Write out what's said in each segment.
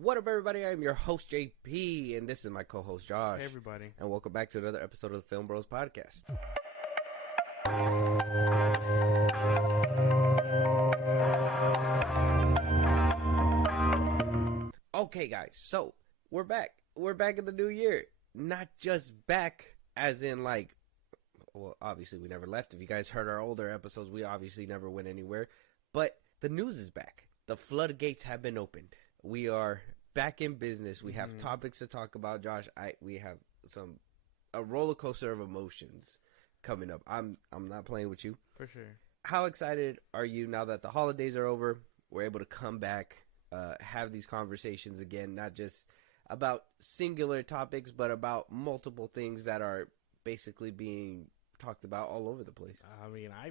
What up, everybody? I'm your host, JP, and this is my co-host, Josh. Hey, everybody. And welcome back to another episode of the FilmBros podcast. Okay, guys, so we're back. We're back in the new year. Not just back as in, like, well, obviously we never left. If you guys heard our older episodes, we obviously never went anywhere. But the news is back. The floodgates have been opened. We are back in business. We have topics to talk about, Josh. We have a roller coaster of emotions coming up. I'm not playing with you. For sure. How excited are you now that the holidays are over? We're able to come back, have these conversations again, not just about singular topics, but about multiple things that are basically being talked about all over the place. I mean, I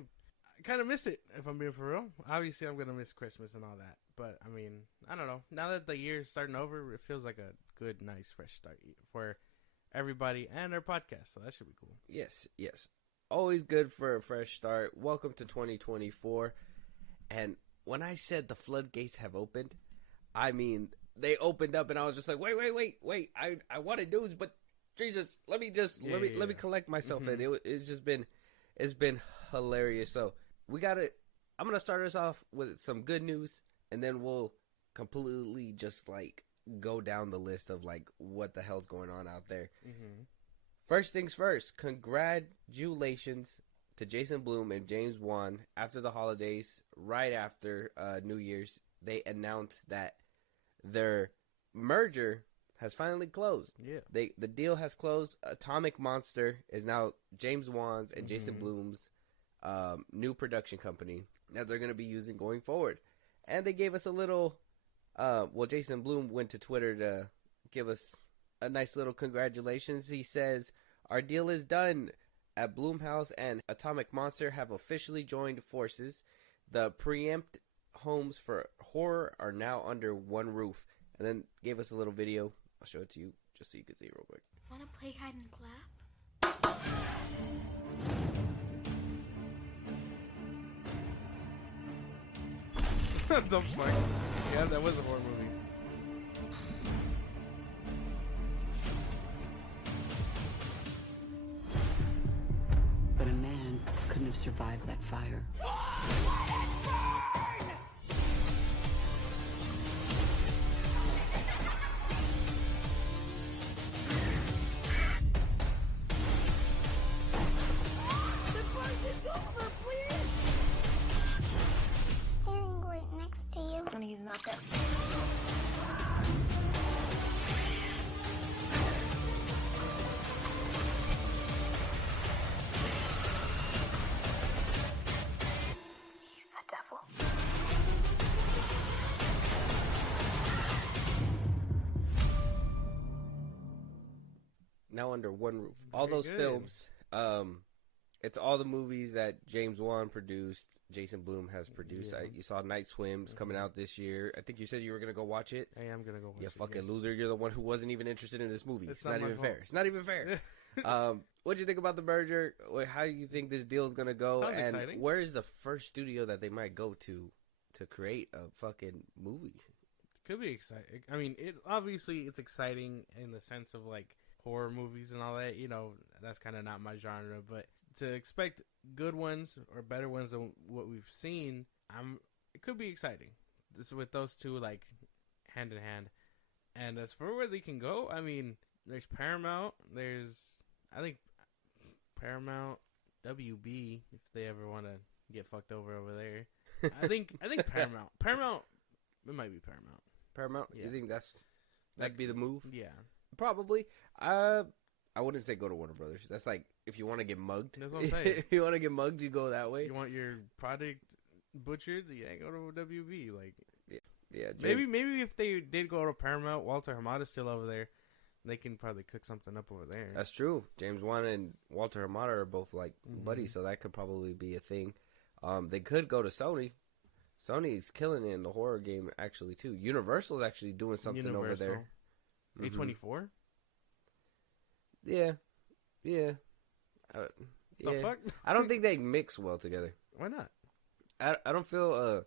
kind of miss it, if I'm being for real. Obviously, I'm going to miss Christmas and all that. But, I mean, I don't know. Now that the year's starting over, it feels like a good, nice, fresh start for everybody and our podcast. So that should be cool. Yes. Always good for a fresh start. Welcome to 2024. And when I said the floodgates have opened, I mean, they opened up and I was just like, wait. I wanted news, but Jesus, let me collect myself. And it's been hilarious. So I'm going to start us off with some good news, and then we'll completely just like go down the list of like what the hell's going on out there. First things first, congratulations to Jason Blum and James Wan. After the holidays, right after New Year's, they announced that their merger has finally closed. Yeah. The deal has closed. Atomic Monster is now James Wan's and Jason Blum's new production company that they're going to be using going forward. And they gave us a little, Jason Blum went to Twitter to give us a nice little congratulations. He says, "Our deal is done. At Blumhouse and Atomic Monster have officially joined forces. The preempt homes for horror are now under one roof." And then gave us a little video. I'll show it to you just so you can see it real quick. Want to play hide and clap? What the fuck? Yeah, that was a horror movie. But a man couldn't have survived that fire. Staring right next to you. Honey, he's not there. He's the devil. Now under one roof. All Very those good. films, it's all the movies that James Wan produced, Jason Blum has produced. Yeah. You saw Night Swims coming out this year. I think you said you were going to go watch it. I am going to go watch You it. fucking yes. loser. You're the one who wasn't even interested in this movie. It's It's not not my even fault. fair. It's not even fair. What do you think about the merger? How do you think this deal is going to go? Sounds and exciting. where is the first studio that they might go to create a fucking movie? Could be exciting. I mean, it's exciting in the sense of like horror movies and all that. You know, that's kind of not my genre, but to expect good ones or better ones than what we've seen, it could be exciting. Just with those two like hand in hand. And as for where they can go, I mean, there's Paramount. I think Paramount, WB, if they ever want to get fucked over there. I think Paramount. Paramount. It might be Paramount. Paramount? Yeah. You think that'd be the move? Yeah. Probably. I wouldn't say go to Warner Brothers. That's like if you want to get mugged. That's what I'm saying. If you want to get mugged, you go that way. You want your product butchered? Yeah, go to WB. Like, Yeah, maybe if they did go to Paramount, Walter Hamada's still over there. They can probably cook something up over there. That's true. James Wan and Walter Hamada are both like buddies, so that could probably be a thing. They could go to Sony. Sony's killing it in the horror game actually too. Universal's actually doing something over there. A24? Yeah. Yeah. The fuck? I don't think they mix well together. Why not? I don't feel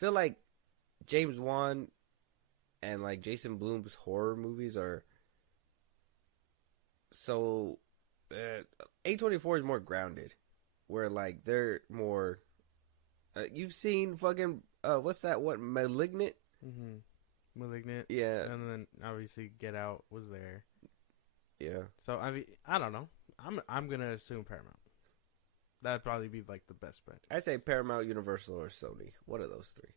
like James Wan and like Jason Blum's horror movies are so A24 is more grounded, where like they're more. You've seen fucking what's that? What Malignant? Mm-hmm. Malignant. Yeah, And then obviously Get Out was there. yeah. So I mean, I don't know. I'm gonna assume Paramount. That'd probably be like the best bet. I say Paramount, Universal, or Sony. One of those three,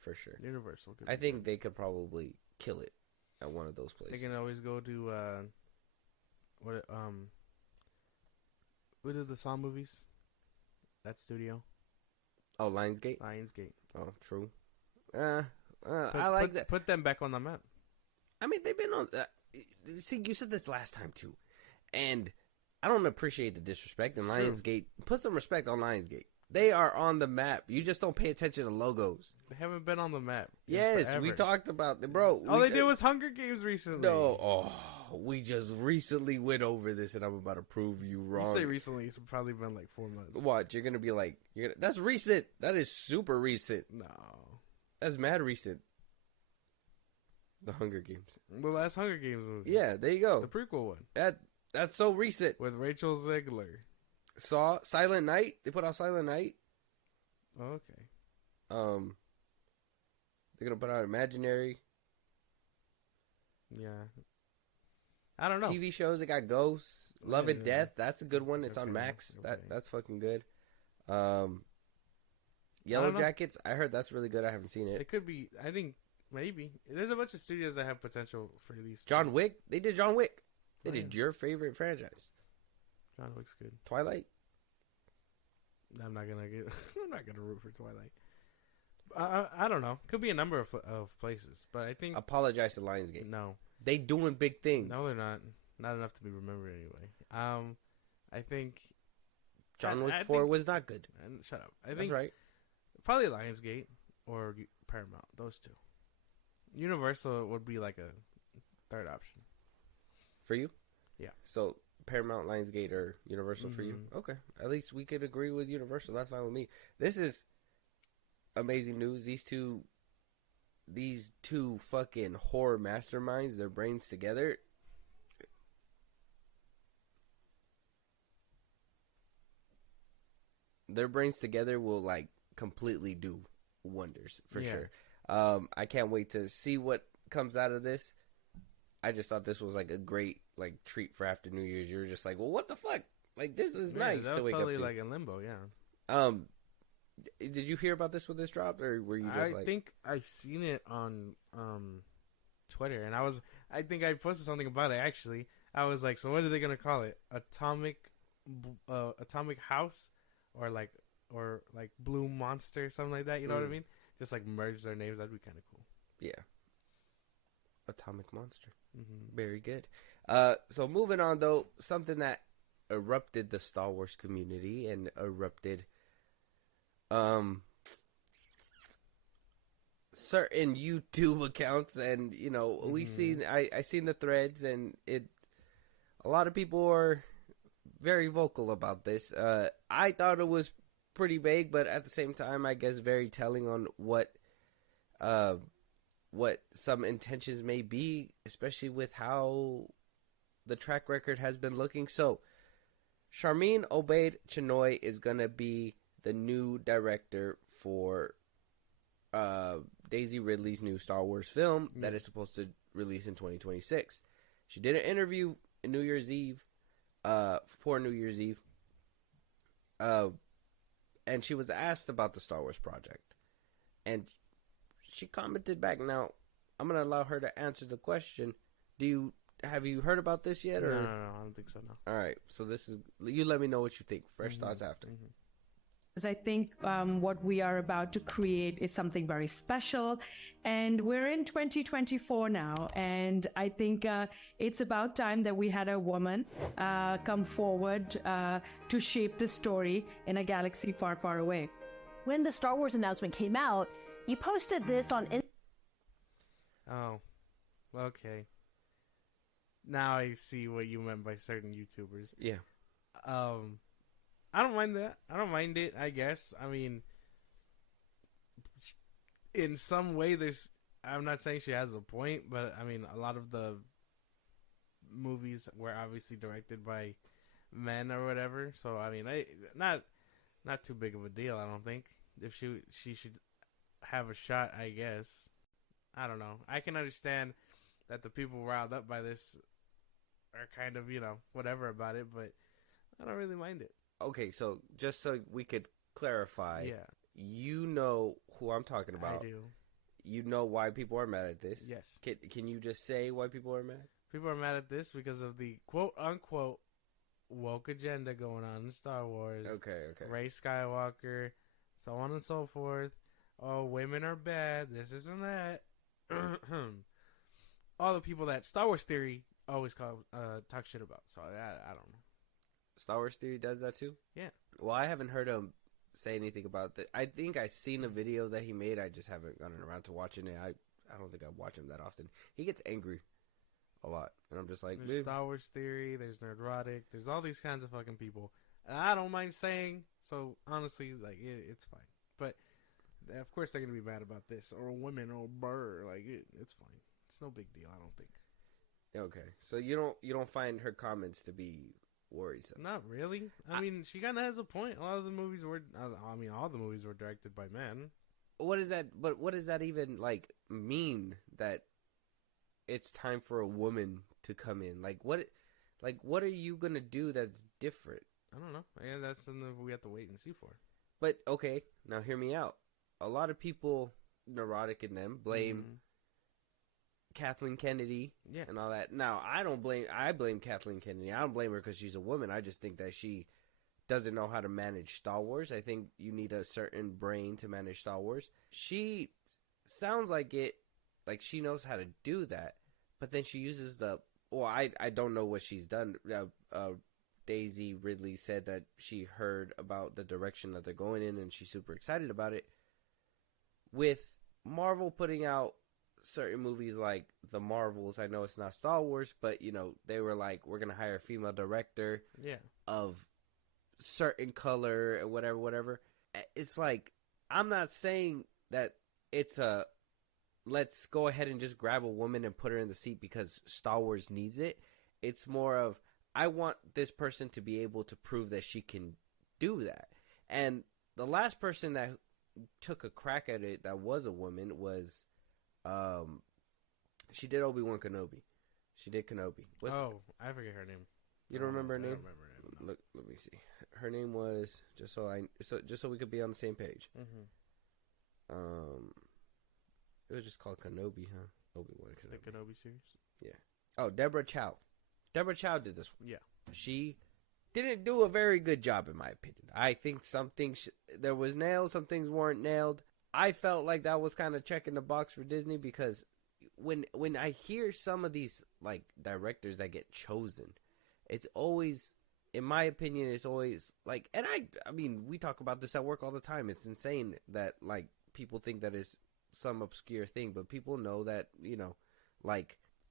for sure. Universal. I think they could probably kill it at one of those places. They can always go to what did the Saw movies? That studio. Oh, Lionsgate. Lionsgate. Oh, true. I like that. Put them back on the map. I mean, they've been on. See, you said this last time too, and I don't appreciate the disrespect. And Lionsgate, put some respect on Lionsgate. They are on the map. You just don't pay attention to logos. They haven't been on the map. Yes, forever. we talked about it, bro. All they did was Hunger Games recently. No, we just recently went over this, and I'm about to prove you wrong. You say recently, it's probably been like 4 months. What? You're gonna be like, that's recent. That is super recent. No, that's mad recent. The Hunger Games. The last Hunger Games movie. Yeah, there you go. The prequel one. That's so recent. With Rachel Zegler. Saw Silent Night. They put out Silent Night. Oh, okay. They're gonna put out Imaginary. Yeah. I don't know. TV shows. They got Ghosts, Love and Death. That's a good one. It's on Max. Okay. That's fucking good. Yellow Jackets. I heard that's really good. I haven't seen it. It could be. I think maybe there's a bunch of studios that have potential for these. John Wick. They did John Wick. They did your favorite franchise. John Wick's good. Twilight. I'm not gonna get. I'm not gonna root for Twilight. I don't know. Could be a number of places, but I think. Apologize to Lionsgate. No, they doing big things. No, they're not. Not enough to be remembered anyway. I think. John Wick 4 was not good. Shut up. I think that's right. Probably Lionsgate or Paramount. Those two. Universal would be like a third option. For you? Yeah. So Paramount, Lionsgate, or Universal for you? Okay. At least we could agree with Universal. That's fine with me. This is amazing news. These two fucking horror masterminds, their brains together. Their brains together will like completely do wonders for sure. I can't wait to see what comes out of this. I just thought this was like a great like treat for after New Year's. You're just like, well, what the fuck? Like this is nice that to wake up totally to. Like in limbo, yeah. Did you hear about this when this dropped, or were you just I think I seen it on Twitter, and I think I posted something about it actually. I was like, so what are they gonna call it? Atomic House, or like Blue Monster, something like that. You know what I mean? Just like merge their names. That'd be kind of cool. Yeah. Atomic Monster. Mm-hmm. Very good. So moving on though, something that erupted the Star Wars community and erupted certain YouTube accounts, and you know we seen I seen the threads, and a lot of people are very vocal about this. I thought it was pretty vague, but at the same time, I guess very telling on what some intentions may be, especially with how the track record has been looking. So, Sharmeen Obaid Chinoy is gonna be the new director for Daisy Ridley's new Star Wars film that is supposed to release in 2026. She did an interview in New Year's Eve, for New Year's Eve, and she was asked about the Star Wars project, and she commented back. Now, I'm gonna allow her to answer the question. Have you heard about this yet? Or? No, I don't think so. No. All right, so you let me know what you think. Fresh thoughts after. Because I think what we are about to create is something very special, and we're in 2024 now, and I think it's about time that we had a woman come forward to shape the story in a galaxy far, far away. When the Star Wars announcement came out, you posted this on Oh, okay. Now I see what you meant by certain YouTubers. Yeah. I don't mind that. I don't mind it, I guess. I mean, in some way, there's I'm not saying she has a point, but I mean, a lot of the movies were obviously directed by men or whatever. So I mean, not too big of a deal. I don't think if she should have a shot. I guess I don't know. I can understand that the people riled up by this are kind of whatever about it, but I don't really mind it. Okay, so just so we could clarify, Yeah, you know who I'm talking about. I do. You know why people are mad at this. Yes. Can you just say why people are mad? People are mad at this because of the quote-unquote woke agenda going on in Star Wars. Okay. Rey Skywalker, so on and so forth. Oh, women are bad. This and that. All the people that Star Wars Theory always talk shit about. So I don't know. Star Wars Theory does that too? Yeah. Well, I haven't heard him say anything about that. I think I've seen a video that he made. I just haven't gotten around to watching it. I don't think I watch him that often. He gets angry a lot, and I'm just like, there's Star Wars Theory, there's Nerdrotic, there's all these kinds of fucking people. And I don't mind saying, so honestly, like, it's fine. But, of course they're going to be mad about this, or women, or burr, like, it's fine. It's no big deal, I don't think. Okay, so you don't find her comments to be worrisome? Not really. I mean, she kind of has a point. A lot of the movies were, all the movies were directed by men. What is that? But what does that even mean? That it's time for a woman to come in? What are you gonna do that's different? I don't know. Yeah, that's something we have to wait and see for. But okay, now hear me out. A lot of people, neurotic in them, blame Kathleen Kennedy, and all that. Now I blame Kathleen Kennedy. I don't blame her because she's a woman. I just think that she doesn't know how to manage Star Wars. I think you need a certain brain to manage Star Wars. She sounds like she knows how to do that, but then she uses I don't know what she's done. Daisy Ridley said that she heard about the direction that they're going in, and she's super excited about it. With Marvel putting out certain movies like The Marvels, I know it's not Star Wars, but they were like, we're gonna hire a female director of certain color and whatever. It's like, I'm not saying that it's let's go ahead and just grab a woman and put her in the seat because Star Wars needs it. It's more of, I want this person to be able to prove that she can do that. And the last person that took a crack at it that was a woman was she did Obi-Wan Kenobi. She did Kenobi. I forget her name. You don't remember her name? I don't remember her name. No. Look, let me see. Her name was just so we could be on the same page. It was just called Kenobi, huh? Obi-Wan Kenobi. The Kenobi series? Yeah. Oh, Deborah Chow. Deborah Chow did this one. Yeah. She didn't do a very good job, in my opinion. I think some things there was nailed, some things weren't nailed. I felt like that was kind of checking the box for Disney because when I hear some of these directors that get chosen, it's always, in my opinion, it's always and I mean, we talk about this at work all the time. It's insane that people think that is some obscure thing, but people know that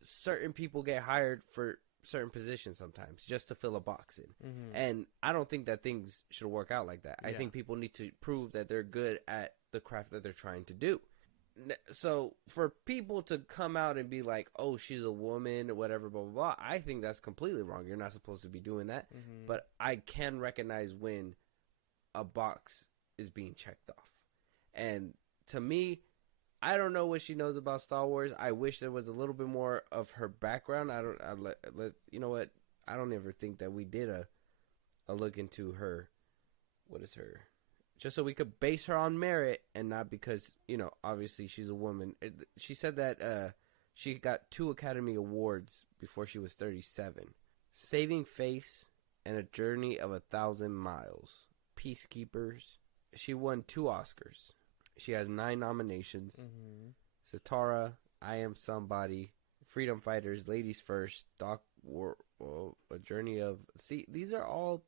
certain people get hired for certain positions sometimes just to fill a box in. And I don't think that things should work out like that. I think people need to prove that they're good at the craft that they're trying to do. So for people to come out and be like, oh, she's a woman or whatever, blah, blah, blah, I think that's completely wrong. You're not supposed to be doing that. But I can recognize when a box is being checked off. And to me, I don't know what she knows about Star Wars. I wish there was a little bit more of her background. You know what? I don't ever think that we did a look into her. What is her? Just so we could base her on merit and not because, obviously she's a woman. She said that she got 2 Academy Awards before she was 37. Saving Face and A Journey of 1,000 Miles. Peacekeepers. She won 2 Oscars. She has 9 nominations. Satara, I Am Somebody, Freedom Fighters, Ladies First, Doc War, A Journey of. See, these are all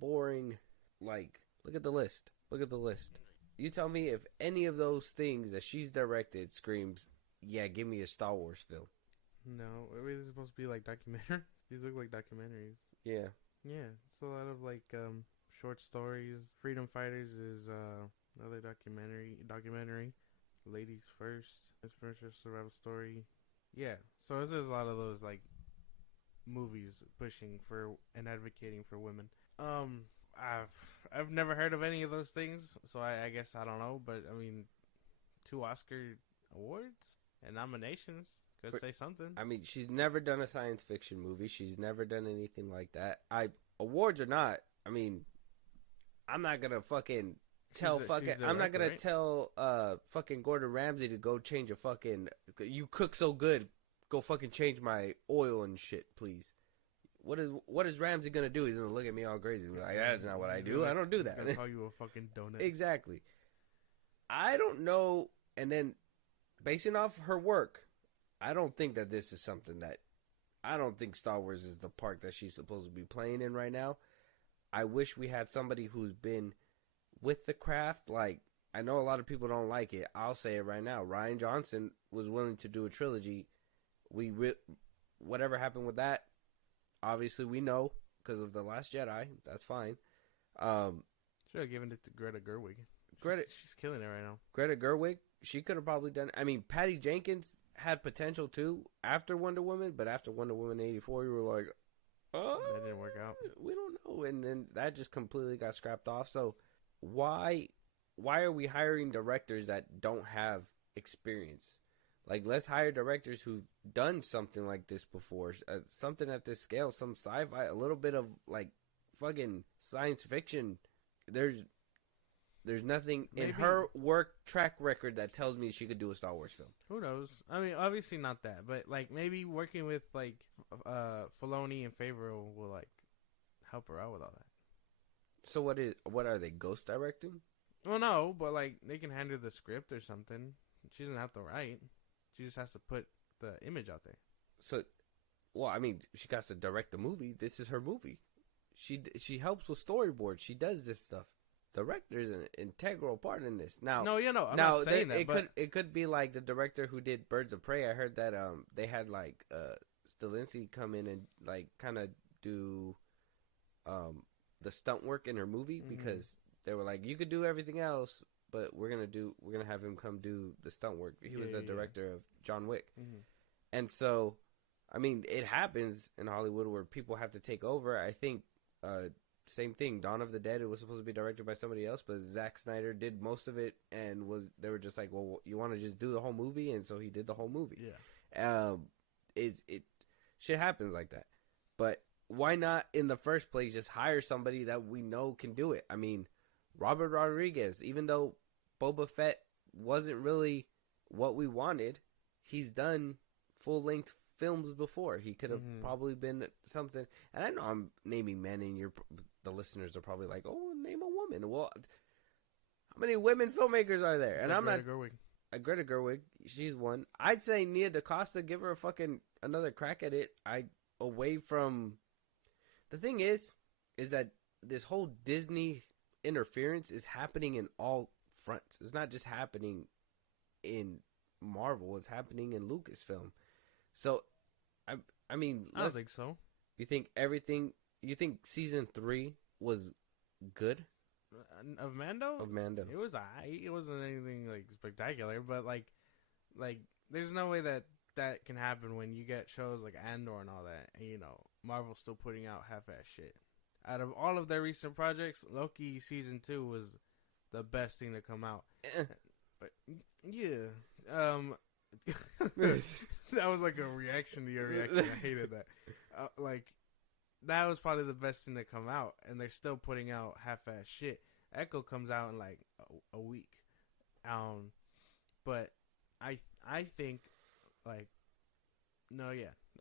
boring. Look at the list. Look at the list. You tell me if any of those things that she's directed screams, yeah, give me a Star Wars film. No, this is supposed to be like documentary. These look like documentaries. Yeah. Yeah, it's a lot of short stories. Freedom Fighters is another documentary. Ladies First, Princess Survival Story. Yeah, so there's a lot of those like movies pushing for and advocating for women. I've never heard of any of those things, so I guess I don't know. But I mean, 2 Oscar awards and nominations could say something. I mean, she's never done a science fiction movie. She's never done anything like that. Awards or not, I mean, I'm not gonna fucking tell I'm not gonna tell fucking Gordon Ramsay to go change a fucking. You cook so good, go fucking change my oil and shit, please. What is Ramsay gonna do? He's gonna look at me all crazy. Like, that's not what I do. I don't do that. He's gonna call you a fucking donut. Exactly. I don't know. And then, basing off her work, I don't think that this is something that. I don't think Star Wars is the part that she's supposed to be playing in right now. I wish we had somebody who's been with the craft. Like, I know a lot of people don't like it. I'll say it right now. Rian Johnson was willing to do a trilogy. Whatever happened with that, obviously we know because of The Last Jedi. That's fine. Should have given it to Greta Gerwig. She's killing it right now. Greta Gerwig, she could have probably done. I mean, Patty Jenkins had potential too after Wonder Woman, but after Wonder Woman 84, you were like, oh, that didn't work out. We don't know, and then that just completely got scrapped off. So why are we hiring directors that don't have experience? Like, let's hire directors who've done something like this before, something at this scale, some sci-fi, a little bit of like fucking science fiction. There's nothing in her work track record that tells me she could do a Star Wars film. Who knows? I mean, obviously not that, but like maybe working with like Filoni and Favreau will like help her out with all that. So what are they, ghost directing? Well, no, but like they can hand her the script or something. She doesn't have to write. She just has to put the image out there. So, well, I mean, she got to direct the movie. This is her movie. She helps with storyboards. She does this stuff. Director's an integral part in this. Now, no, I'm not saying that. It could be like the director who did Birds of Prey. I heard that they had like Stilinski come in and like kind of do the stunt work in her movie because they were like, you could do everything else, but we're gonna have him come do the stunt work. He was the director of John Wick, and so I mean, it happens in Hollywood where people have to take over. I think. Same thing. Dawn of the Dead. It was supposed to be directed by somebody else, but Zack Snyder did most of it, and they were just like, "Well, you want to just do the whole movie?" And so he did the whole movie. Yeah. It shit happens like that. But why not in the first place just hire somebody that we know can do it? I mean, Robert Rodriguez. Even though Boba Fett wasn't really what we wanted, he's done full length films before. He could have probably been something. And I know I'm naming men, and the listeners are probably like, "Oh, name a woman." Well, how many women filmmakers are there? It's and like I'm Greta not Gerwig. Greta Gerwig. She's one. I'd say Nia DaCosta. Give her a fucking another crack at it. Away from the thing is that this whole Disney interference is happening in all fronts. It's not just happening in Marvel. It's happening in Lucasfilm. So, I mean, I don't think so. You think everything? You think season 3 was good of Mando? Of Mando, it was. It wasn't anything like spectacular, but like, there's no way that can happen when you get shows like Andor and all that, and Marvel's still putting out half-ass shit. Out of all of their recent projects, Loki season 2 was the best thing to come out. But yeah, that was like a reaction to your reaction. I hated that. That was probably the best thing to come out, and they're still putting out half-ass shit. Echo comes out in like a week, but I think I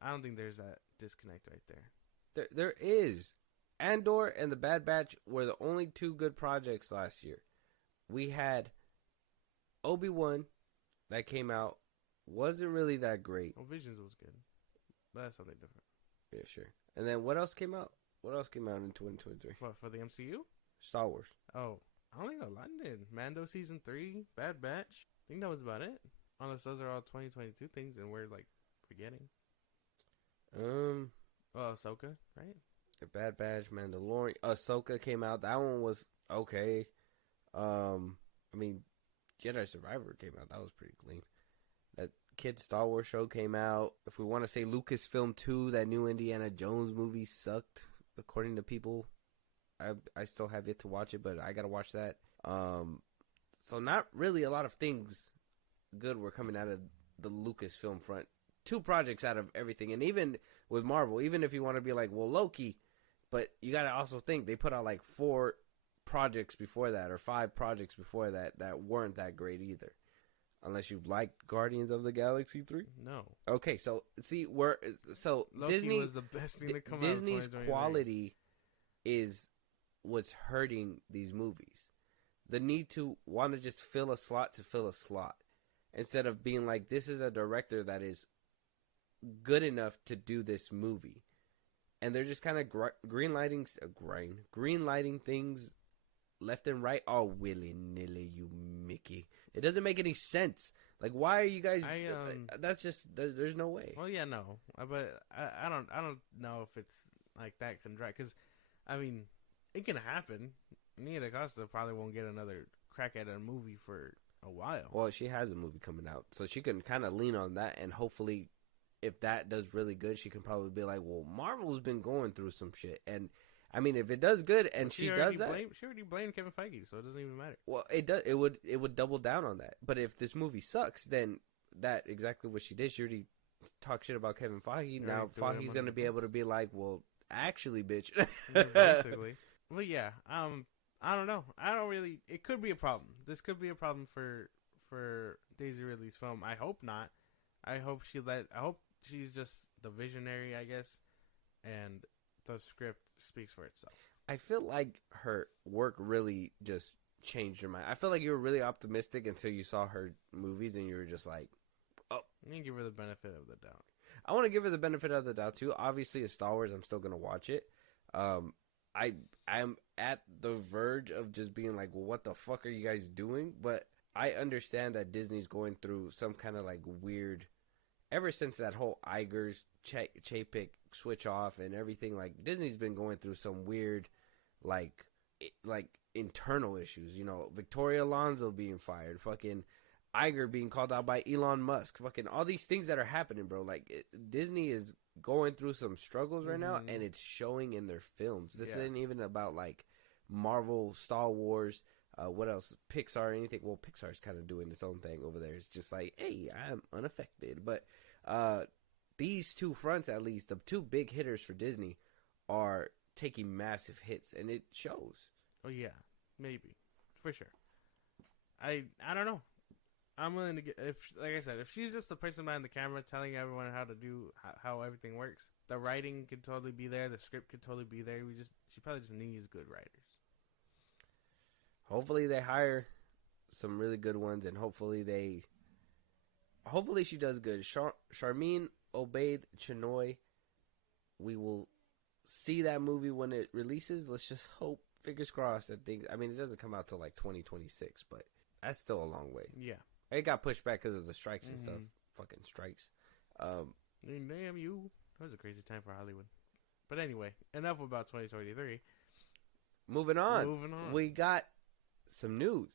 don't think there's that disconnect right there. There is. Andor and The Bad Batch were the only 2 good projects last year. We had Obi-Wan that came out, wasn't really that great. Well, Visions was good, but that's something different. Yeah, sure. And then what else came out? What else came out in 2023? What, for the MCU? Star Wars. Oh, I don't think a lot did. Mando season 3, Bad Batch. I think that was about it. Unless those are all 2022 things, and we're like forgetting. Ahsoka, right? The Bad Batch, Mandalorian, Ahsoka came out. That one was okay. I mean, Jedi Survivor came out. That was pretty clean. That kid Star Wars show came out. If we want to say Lucasfilm 2, that new Indiana Jones movie sucked, according to people. I still have yet to watch it, but I gotta watch that. So not really a lot of things good were coming out of the Lucasfilm front. 2 projects out of everything, and even with Marvel, even if you want to be like, well, Loki, but you gotta also think they put out like 4 projects before that, or 5 projects before that weren't that great either. Unless you like Guardians of the Galaxy 3? No. Okay, so see Loki Disney was the best thing to come out of Disney's 2023. quality was hurting these movies. The need to want to just fill a slot to fill a slot, instead of being like, this is a director that is good enough to do this movie, and they're just kind of greenlighting things left and right, all willy nilly. You Mickey, it doesn't make any sense. Like, why are you guys? That's just there's no way. Well, yeah, no, but I don't know if it's like that can drag, because I mean, it can happen. Nia DaCosta probably won't get another crack at a movie for a while. Well, she has a movie coming out, so she can kind of lean on that, and hopefully, if that does really good, she can probably be like, well, Marvel's been going through some shit, and I mean, if it does good, and she does that, she already blamed Kevin Feige, so it doesn't even matter. well, it would double down on that. But if this movie sucks, then that exactly what she did. She already talked shit about Kevin Feige. Now Feige's gonna be able to be like, well, actually, bitch. Basically. Well, yeah. I don't know. I don't really. It could be a problem. This could be a problem for Daisy Ridley's film. I hope not. I hope she's just the visionary, I guess, and the script speaks for itself. I feel like her work really just changed your mind. I feel like you were really optimistic until you saw her movies, and you were just like, oh. I'm gonna give her the benefit of the doubt. I want to give her the benefit of the doubt too. Obviously, it's Star Wars. I'm still gonna watch it. I'm at the verge of just being like, well, what the fuck are you guys doing? But I understand that Disney's going through some kind of like weird, ever since that whole Iger's Chapek switch off and everything, like Disney's been going through some weird, like internal issues. You know, Victoria Alonso being fired, fucking Iger being called out by Elon Musk, fucking all these things that are happening, bro. Like Disney is going through some struggles right now, and it's showing in their films. This isn't even about like Marvel, Star Wars, what else, Pixar, anything. Well, Pixar's kind of doing its own thing over there. It's just like, hey, I'm unaffected. But these 2 fronts, at least, the 2 big hitters for Disney, are taking massive hits, and it shows. Oh yeah, maybe, for sure. I don't know. I'm willing to get, like I said, if she's just the person behind the camera telling everyone how to do how everything works, the writing could totally be there, the script could totally be there. She probably just needs good writers. Hopefully they hire some really good ones, and hopefully she does good. Charmin Obaid Chinoy, we will see that movie when it releases. Let's just hope, fingers crossed, that things. I mean, it doesn't come out till like 2026, but that's still a long way. Yeah. It got pushed back because of the strikes and stuff. Fucking strikes. Damn you. That was a crazy time for Hollywood. But anyway, enough about 2023. Moving on. We got some news.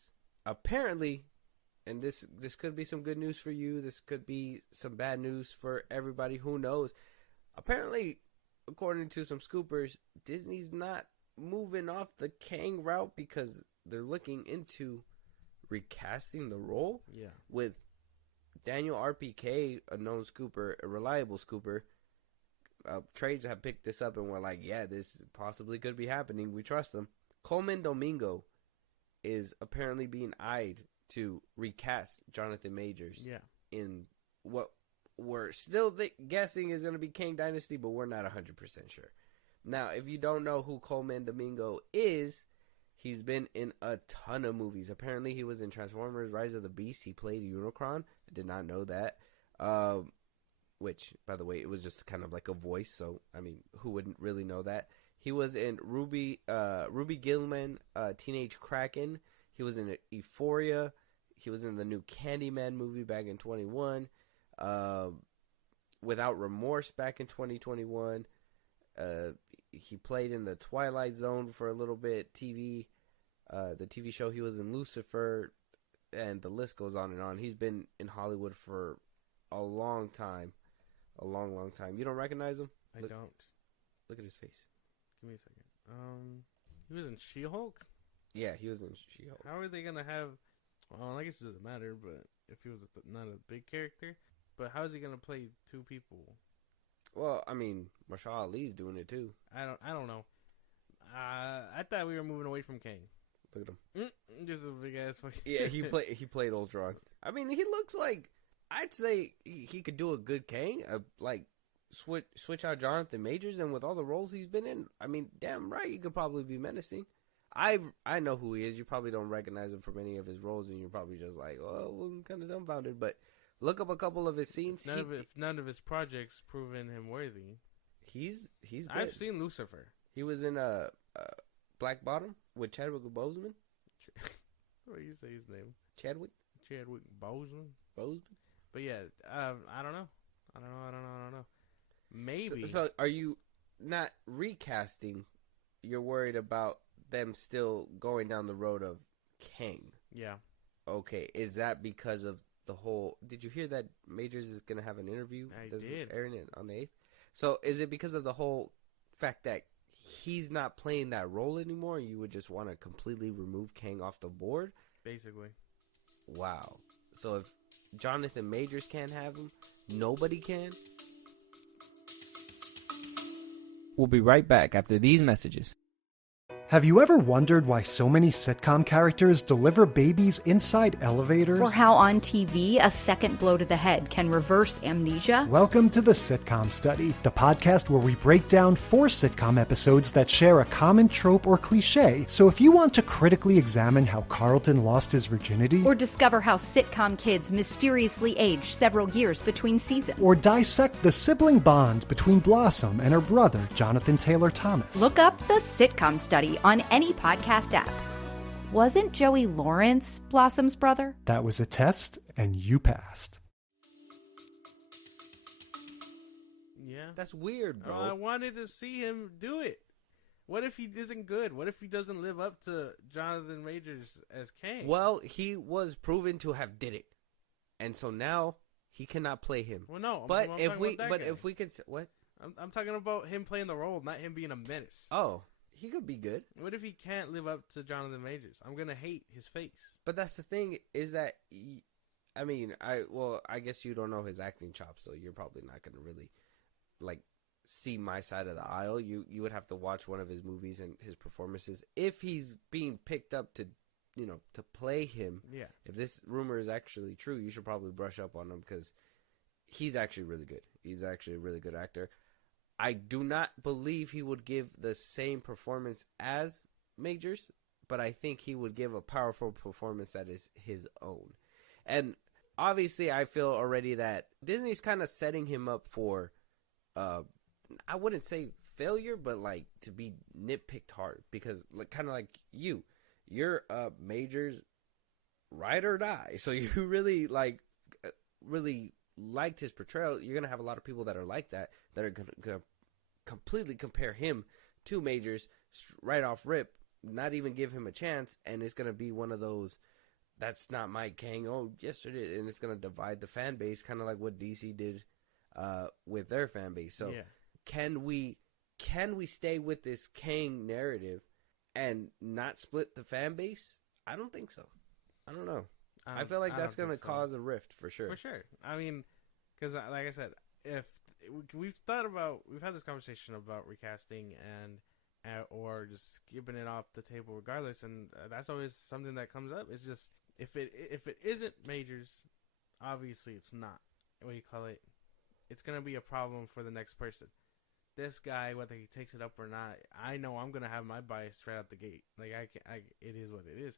Apparently, and this could be some good news for you. This could be some bad news for everybody. Who knows? Apparently, according to some scoopers, Disney's not moving off the Kang route because they're looking into recasting the role with Daniel RPK, a known scooper, a reliable scooper. Trades have picked this up and we're like, yeah, this possibly could be happening. We trust them. Coleman Domingo is apparently being eyed to recast Jonathan Majors in what we're still guessing is going to be Kang Dynasty, but we're not 100% sure. Now, if you don't know who Coleman Domingo is, he's been in a ton of movies. Apparently, he was in Transformers: Rise of the Beast. He played Unicron. I did not know that. Which, by the way, it was just kind of like a voice. So, I mean, who wouldn't really know that? He was in Ruby Gilman, Teenage Kraken. He was in Euphoria. He was in the new Candyman movie back in 2021. Without Remorse back in 2021. He played in the Twilight Zone for a little bit. The TV show. He was in Lucifer. and the list goes on and on. He's been in Hollywood for a long time. A long, long time. You don't recognize him? I don't. Look at his face. Give me a second. He was in She-Hulk? Yeah, he was in She-Hulk. How are they going to have... Well, I guess it doesn't matter, but if he was not a big character. But how is he going to play two people? Well, I mean, Marshall Ali's doing it too. I don't know. I thought we were moving away from Kang. Look at him. Just a big ass fucking... Yeah, he played Ultron. I mean, he looks like... I'd say he could do a good Kang. Like, switch out Jonathan Majors, and with all the roles he's been in, I mean, damn right, he could probably be menacing. I know who he is. You probably don't recognize him from any of his roles, and you're probably just like, oh, well, I'm kind of dumbfounded. But look up a couple of his scenes. None of his projects proven him worthy. He's good. I've seen Lucifer. He was in Black Bottom with Chadwick Boseman. What do you say his name? Chadwick Boseman. Boseman. But yeah, I don't know. I don't know. Maybe. So are you not recasting? You're worried about them still going down the road of Kang. Yeah. Okay. Is that because of the whole... Did you hear that Majors is going to have an interview? I did. Airing it on the 8th. So is it because of the whole fact that he's not playing that role anymore, and you would just want to completely remove Kang off the board? Basically. Wow. So if Jonathan Majors can't have him, nobody can? We'll be right back after these messages. Have you ever wondered why so many sitcom characters deliver babies inside elevators? Or how on TV a second blow to the head can reverse amnesia? Welcome to the Sitcom Study, the podcast where we break down 4 sitcom episodes that share a common trope or cliche. So if you want to critically examine how Carlton lost his virginity, Or discover how sitcom kids mysteriously age several years between seasons? or dissect the sibling bond between Blossom and her brother, Jonathan Taylor Thomas, Look up the Sitcom Study on any podcast app. Wasn't Joey Lawrence Blossom's brother? that was a test and you passed. Yeah. That's weird, bro. I wanted to see him do it. What if he isn't good? What if he doesn't live up to Jonathan Majors as Kang? Well, he was proven to have did it, and so now he cannot play him. Well, no. But I'm if talking we, about that but guy. if we could, what? I'm talking about him playing the role, not him being a menace. Oh, he could be good. What if he can't live up to Jonathan Majors? I'm gonna hate his face. But that's the thing is that, I mean, I guess you don't know his acting chops, so you're probably not gonna really like see my side of the aisle. You would have to watch one of his movies and his performances if he's being picked up to, to play him. Yeah. If this rumor is actually true, you should probably brush up on him because he's actually really good. He's actually a really good actor. I do not believe he would give the same performance as Majors, but I think he would give a powerful performance that is his own. And obviously, I feel already that Disney's kind of setting him up for, I wouldn't say failure, but like to be nitpicked hard because, like, kind of like you're Majors ride or die. So you really liked his portrayal. You're gonna have a lot of people that are like that are gonna completely compare him to Majors right off rip, not even give him a chance, and it's gonna be one of those that's not my Kang. Oh, yes it is, and it's gonna divide the fan base, kind of like what DC did with their fan base. So yeah. Can we stay with this Kang narrative and not split the fan base? I don't think so. I don't know. I feel like that's going to cause a rift for sure. For sure. I mean, because like I said, if we've had this conversation about recasting or just skipping it off the table regardless, and that's always something that comes up. It's just if it isn't Majors, obviously it's not. What do you call it? It's going to be a problem for the next person. This guy, whether he takes it up or not, I know I'm going to have my bias straight out the gate. Like it is what it is.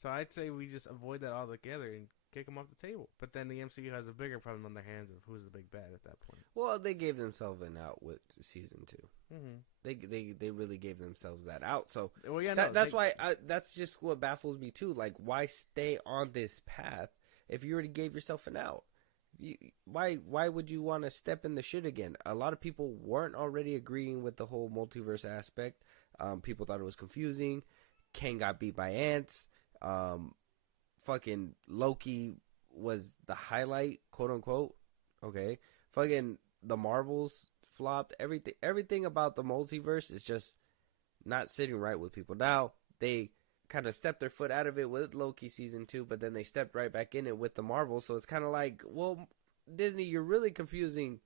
So I'd say we just avoid that altogether and kick him off the table. But then the MCU has a bigger problem on their hands of who's the big bad at that point. Well, they gave themselves an out with season 2. Mm-hmm. They really gave themselves that out. So well, yeah, that's just what baffles me too. Like, why stay on this path if you already gave yourself an out? Why would you want to step in the shit again? A lot of people weren't already agreeing with the whole multiverse aspect. People thought it was confusing. Kang got beat by ants. fucking Loki was the highlight, quote unquote. Okay. Fucking the Marvels flopped. Everything about the multiverse is just not sitting right with people. Now, they kind of stepped their foot out of it with Loki season 2, but then they stepped right back in it with the Marvel. So it's kind of like, well, Disney, you're really confusing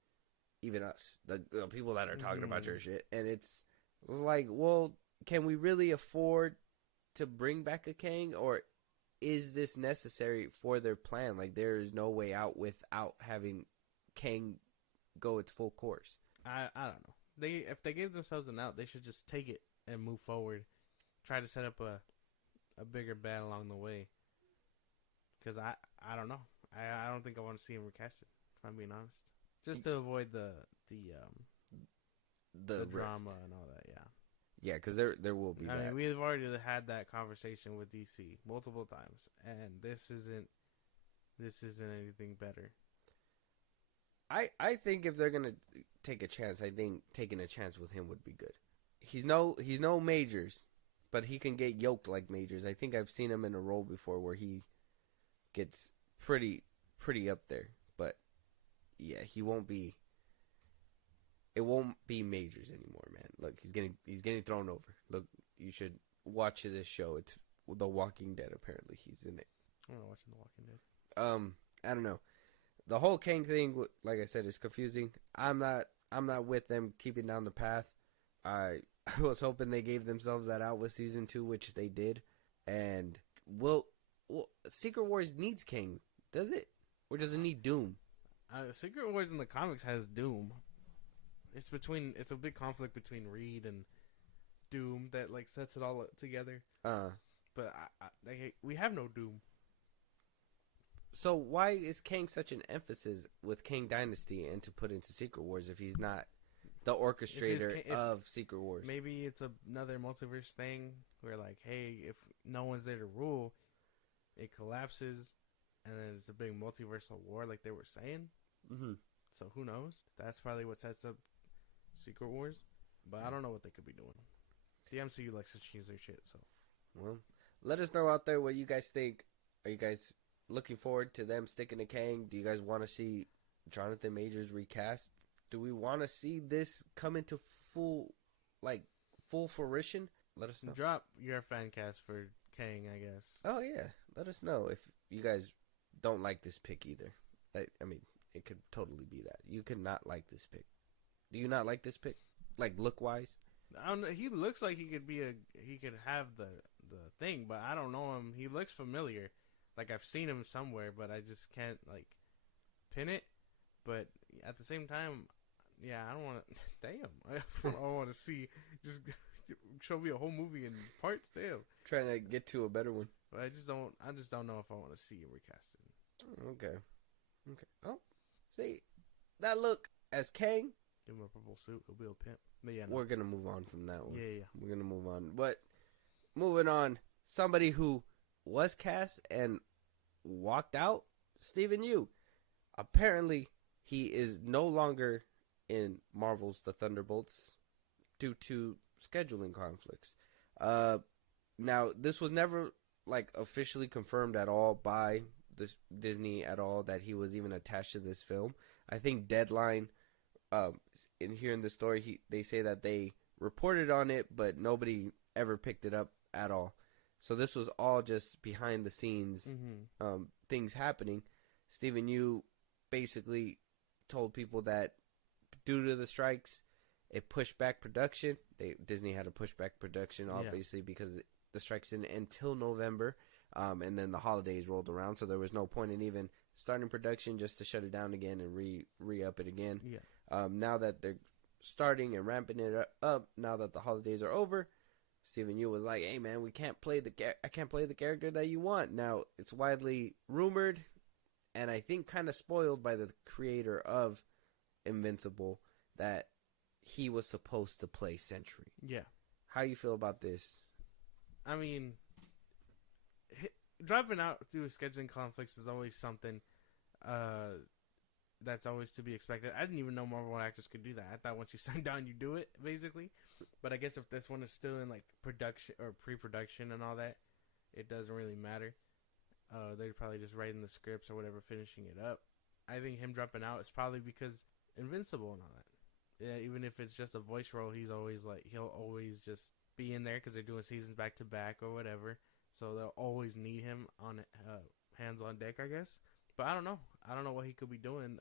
even us, the people that are talking about your shit. And it's like, well, can we really afford to bring back a Kang, or is this necessary for their plan? Like, there is no way out without having Kang go its full course. I don't know. If they gave themselves an out, they should just take it and move forward. Try to set up a bigger bet along the way. Because I don't know. I don't think I want to see him recasted, if I'm being honest. Just to avoid the drama and all that, yeah. Yeah, because there will be that. I mean, we've already had that conversation with DC multiple times, and this isn't anything better. I think if they're gonna take a chance, I think taking a chance with him would be good. He's no Majors, but he can get yoked like Majors. I think I've seen him in a role before where he gets pretty up there. But yeah, it won't be Majors anymore, man. Look, he's getting thrown over. Look, you should watch this show. It's The Walking Dead. Apparently, he's in it. I'm not watching The Walking Dead. I don't know. The whole Kang thing, like I said, is confusing. I'm not with them keeping down the path. I was hoping they gave themselves that out with season 2, which they did. And Secret Wars needs Kang, does it, or does it need Doom? Secret Wars in the comics has Doom. It's a big conflict between Reed and Doom that like sets it all together. But we have no Doom. So why is Kang such an emphasis with Kang Dynasty and to put into Secret Wars if he's not the orchestrator of Secret Wars? Maybe it's another multiverse thing where like, hey, if no one's there to rule, it collapses, and then it's a big multiversal war like they were saying. Mm-hmm. So who knows? That's probably what sets up Secret Wars. But I don't know what they could be doing. The MCU likes to change their shit, so. Well, let us know out there what you guys think. Are you guys looking forward to them sticking to Kang? Do you guys want to see Jonathan Majors recast? Do we want to see this come into full fruition? Let us know. Drop your fan cast for Kang, I guess. Oh, yeah. Let us know if you guys don't like this pick either. I mean, it could totally be that. You could not like this pick. Do you not like this pick? Like, look-wise? I don't know. He looks like he could have the thing, but I don't know him. He looks familiar. Like, I've seen him somewhere, but I just can't, like, pin it. But at the same time, yeah, I don't want to... Damn. I don't want to see... Just show me a whole movie in parts. Damn. Trying to get to a better one. But I just don't know if I want to see him recasted. Okay. Oh, see, that look as Kang... Give him a purple suit. He'll be a pimp. But yeah, no. We're going to move on from that one. Yeah. We're going to move on. But moving on, somebody who was cast and walked out, Stephen Yeun. Apparently, he is no longer in Marvel's The Thunderbolts due to scheduling conflicts. Now, this was never like officially confirmed at all by Disney at all that he was even attached to this film. I think Deadline, in here in the story, they say that they reported on it, but nobody ever picked it up at all. So this was all just behind the scenes things happening. Stephen Yeun basically told people that due to the strikes, it pushed back production. Disney had to push back production, obviously, because the strikes didn't end until November, and then the holidays rolled around, so there was no point in even starting production just to shut it down again and re-up it again. Yeah. Now that they're starting and ramping it up, now that the holidays are over, Stephen Yeun was like, "Hey man, I can't play the character that you want." Now it's widely rumored, and I think kind of spoiled by the creator of Invincible, that he was supposed to play Sentry. Yeah. How you feel about this? I mean, dropping out due to scheduling conflicts is always something that's always to be expected. I didn't even know Marvel actors could do that. I thought once you sign down, you do it, basically. But I guess if this one is still in like production or pre-production and all that, it doesn't really matter. they're probably just writing the scripts or whatever, finishing it up. I think him dropping out is probably because Invincible and all that. Yeah, even if it's just a voice role, he'll always just be in there because they're doing seasons back to back or whatever. So they'll always need him on hands on deck, I guess. But I don't know. I don't know what he could be doing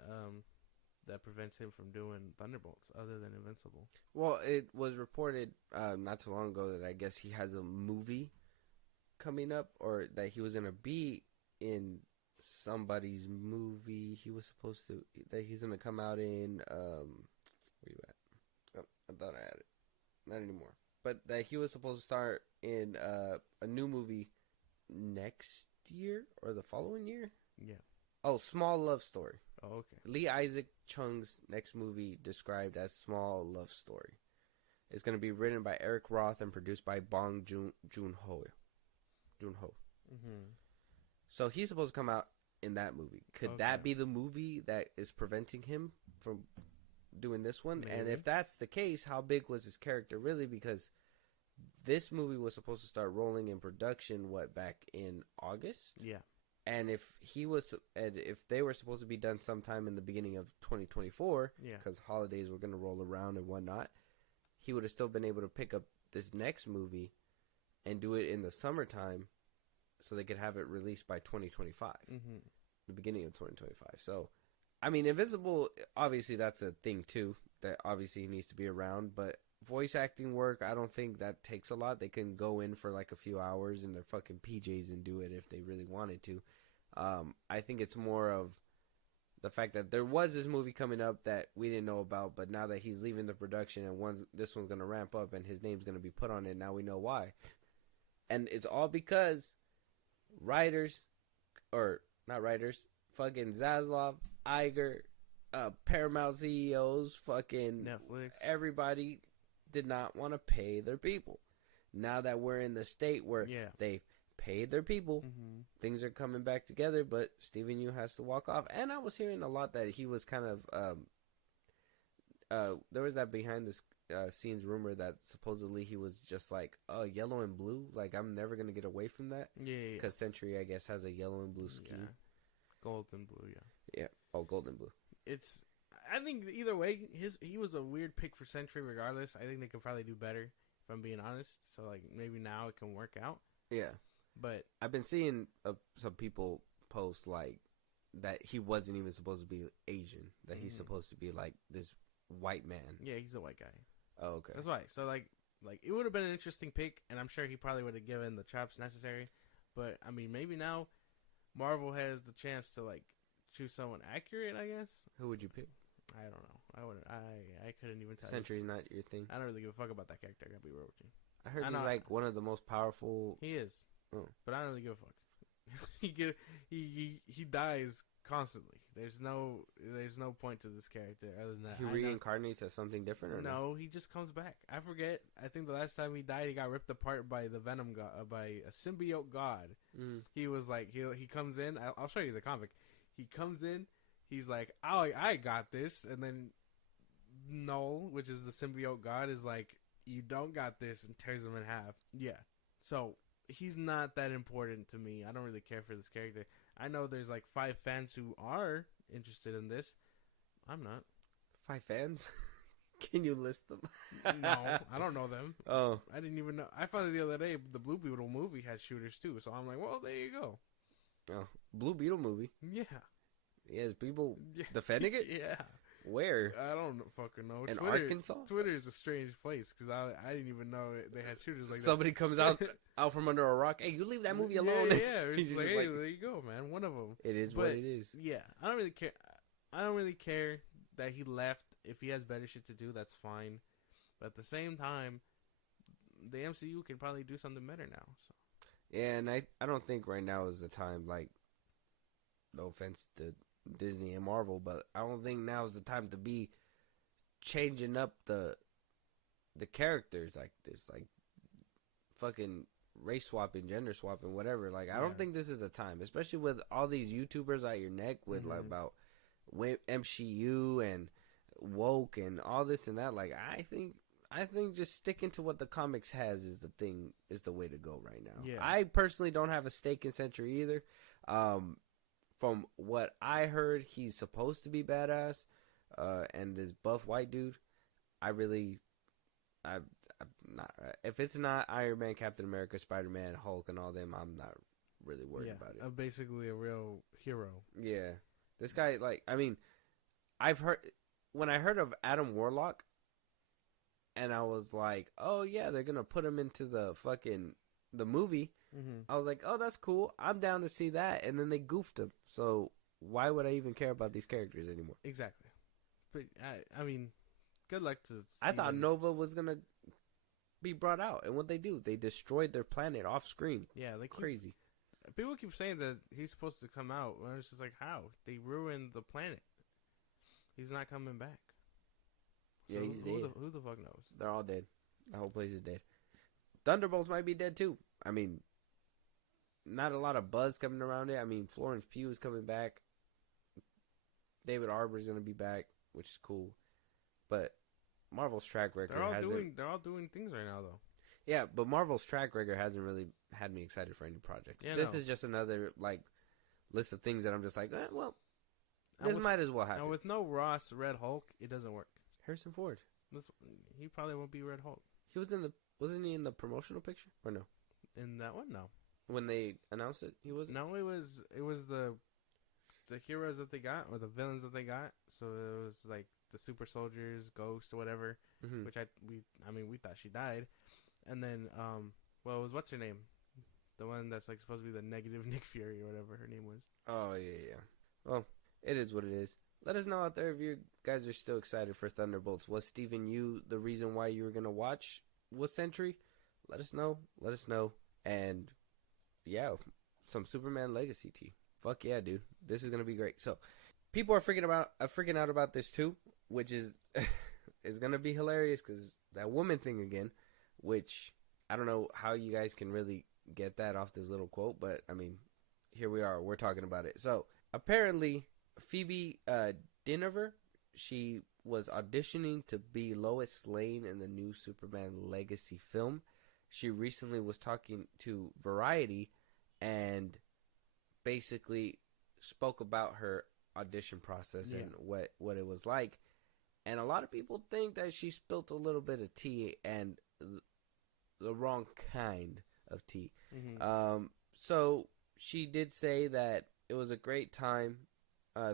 that prevents him from doing Thunderbolts other than Invincible. Well, it was reported not too long ago that I guess he has a movie coming up, or that he was going to be in somebody's movie. He was supposed to, that he's going to come out in, where you at? Oh, I thought I had it. Not anymore. But that he was supposed to start in a new movie next year or the following year. Yeah. Oh, Small Love Story. Oh, okay. Lee Isaac Chung's next movie described as Small Love Story. It's going to be written by Eric Roth and produced by Bong Joon-ho. Mm-hmm. So he's supposed to come out in that movie. Could that be the movie that is preventing him from doing this one? Maybe. And if that's the case, how big was his character really? Because this movie was supposed to start rolling in production, back in August? Yeah. And if they were supposed to be done sometime in the beginning of 2024, because holidays were going to roll around and whatnot, he would have still been able to pick up this next movie and do it in the summertime so they could have it released by 2025, the beginning of 2025. So, I mean, Invincible, obviously that's a thing too, that obviously needs to be around, but voice acting work, I don't think that takes a lot. They can go in for like a few hours in their fucking PJs and do it if they really wanted to. I think it's more of the fact that there was this movie coming up that we didn't know about, but now that he's leaving the production and this one's going to ramp up and his name's going to be put on it, now we know why. And it's all because fucking Zaslav, Iger, Paramount CEOs, fucking Netflix, everybody did not want to pay their people. Now that we're in the state where they've paid their people, things are coming back together, but Steven Yeun has to walk off. And I was hearing a lot that he was kind of there was that behind the scenes rumor that supposedly he was just like, yellow and blue, like I'm never gonna get away from that. Because Century, I guess, has a yellow and blue scheme. Gold and blue. Gold and blue. I think either way, he was a weird pick for Century. Regardless, I think they could probably do better, if I'm being honest. So like maybe now it can work out. Yeah, but I've been seeing some people post like that he wasn't even supposed to be Asian. That he's supposed to be like this white man. Yeah, he's a white guy. Oh, okay. That's why. So like it would have been an interesting pick, and I'm sure he probably would have given the chops necessary. But I mean, maybe now Marvel has the chance to like choose someone accurate, I guess. Who would you pick? I don't know. I couldn't even tell. Century's not your thing. I don't really give a fuck about that character. I gotta be real with you. I heard he's like one of the most powerful. He is, but I don't really give a fuck. he dies constantly. There's no point to this character other than that. He reincarnates as something different, or no? He just comes back. I forget. I think the last time he died, he got ripped apart by the Venom god, by a symbiote god. He was like he comes in. I'll show you the comic. He comes in. He's like, oh, I got this, and then Null, which is the symbiote god, is like, you don't got this, and tears him in half. Yeah. So he's not that important to me. I don't really care for this character. I know there's like 5 fans who are interested in this. I'm not. 5 fans? Can you list them? No, I don't know them. Oh. I didn't even know. I found it the other day. The Blue Beetle movie has shooters too. So I'm like, well, there you go. Oh, Blue Beetle movie? Yeah. Yes, people defending it? Yeah. Where? I don't fucking know. In Arkansas? Twitter is a strange place because I didn't even know they had shooters like Somebody that. comes out from under a rock. Hey, you leave that movie alone. Yeah. It's like, hey, there you go, man. One of them. It is what it is. Yeah. I don't really care. I don't really care that he left. If he has better shit to do, that's fine. But at the same time, the MCU can probably do something better now. So. Yeah, and I don't think right now is the time, like, no offense to Disney and Marvel, but I don't think now is the time to be changing up the characters like this, like fucking race swapping, gender swapping, whatever. Like, I don't think this is the time, especially with all these YouTubers at your neck with like about MCU and woke and all this and that. Like, I think just sticking to what the comics has is the way to go right now. Yeah. I personally don't have a stake in Century either. From what I heard, he's supposed to be badass. And this buff white dude, I'm not. If it's not Iron Man, Captain America, Spider-Man, Hulk, and all them, I'm not really worried about it. Basically a real hero. Yeah, this guy, like, I mean, when I heard of Adam Warlock, and I was like, oh yeah, they're gonna put him into the movie. Mm-hmm. I was like, oh, that's cool. I'm down to see that. And then they goofed him. So why would I even care about these characters anymore? Exactly. But I mean, good luck to. I thought Nova was gonna be brought out, and what they do, they destroyed their planet off screen. Yeah, crazy. People keep saying that he's supposed to come out, and it's just like, how? They ruined the planet. He's not coming back. Yeah, so he's dead. Who the fuck knows? They're all dead. The whole place is dead. Thunderbolts might be dead too. I mean, not a lot of buzz coming around it. I mean, Florence Pugh is coming back. David Harbour is going to be back, which is cool. But Marvel's track record They're all doing things right now, though. Yeah, but Marvel's track record hasn't really had me excited for any projects. Yeah, this is just another like list of things that I'm just like, well, this might as well happen. And with no Ross Red Hulk, it doesn't work. Harrison Ford. He probably won't be Red Hulk. He was wasn't he in the promotional picture or no? In that one, no. When they announced it, he wasn't. No, it was the heroes that they got, or the villains that they got. So it was like the super soldiers, Ghost, or whatever. Mm-hmm. Which we thought she died, and then it was what's her name, the one that's like supposed to be the negative Nick Fury or whatever her name was. Oh yeah. Well, it is what it is. Let us know out there if you guys are still excited for Thunderbolts. Was Steven Yeun the reason why you were gonna watch with Sentry? Let us know. And yeah, some Superman Legacy tea. Fuck yeah, dude. This is gonna be great. So people are freaking out about this too, which is is gonna be hilarious because that woman thing again, which I don't know how you guys can really get that off this little quote, but I mean, here we are. We're talking about it. So apparently, Phoebe Dynevor, she was auditioning to be Lois Lane in the new Superman Legacy film. She recently was talking to Variety and basically spoke about her audition process and what it was like. And a lot of people think that she spilled a little bit of tea and the wrong kind of tea. Mm-hmm. So she did say that it was a great time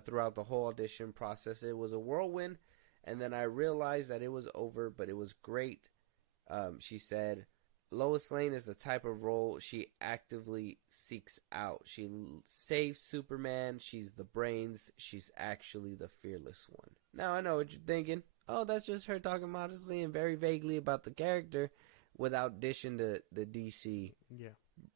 throughout the whole audition process. It was a whirlwind, and then I realized that it was over, but it was great. She said, Lois Lane is the type of role she actively seeks out. She saves Superman. She's the brains. She's actually the fearless one. Now, I know what you're thinking. Oh, that's just her talking modestly and very vaguely about the character without dishing the DC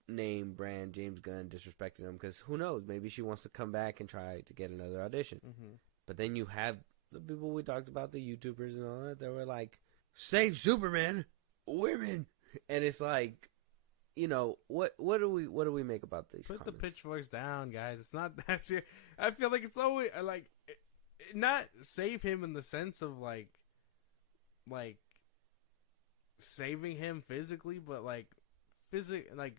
name, brand, James Gunn, disrespecting him. Because who knows? Maybe she wants to come back and try to get another audition. Mm-hmm. But then you have the people we talked about, the YouTubers and all that. They were like, save Superman, women. And it's like, you know, what do we make about these Put comments? the pitchforks down, guys. It's not that serious. I feel like it's always like not save him in the sense of like saving him physically, but like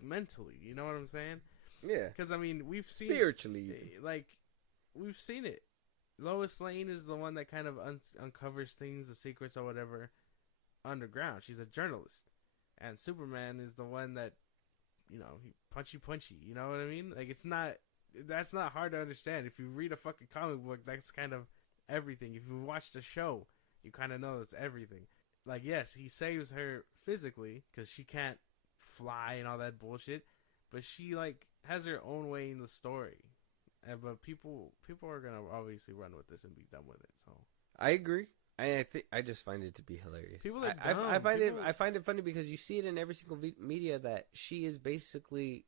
mentally. You know what I'm saying? Yeah. Because I mean, we've seen spiritually, we've seen it. Lois Lane is the one that kind of uncovers things, the secrets or whatever, underground. She's a journalist. And Superman is the one that, you know, he punchy. You know what I mean? Like, that's not hard to understand. If you read a fucking comic book, that's kind of everything. If you watch the show, you kind of know it's everything. Like, yes, he saves her physically because she can't fly and all that bullshit, but she like has her own way in the story. But people are gonna obviously run with this and be done with it. So I agree. I just find it to be hilarious. People are I dumb. I find it funny because you see it in every single media that she is basically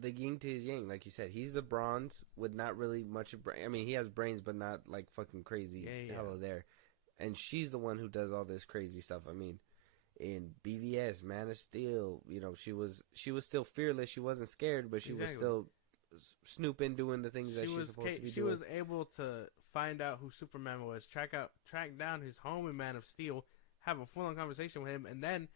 the yin to his yang. Like you said, he's the bronze with not really much of brain. I mean, he has brains, but not like fucking crazy hella there. And she's the one who does all this crazy stuff. I mean, in BVS, Man of Steel, you know, she was still fearless. She wasn't scared, but she was still snooping, doing the things that she was supposed to be doing. She was able to find out who Superman was, track down his home in Man of Steel, have a full-on conversation with him, and then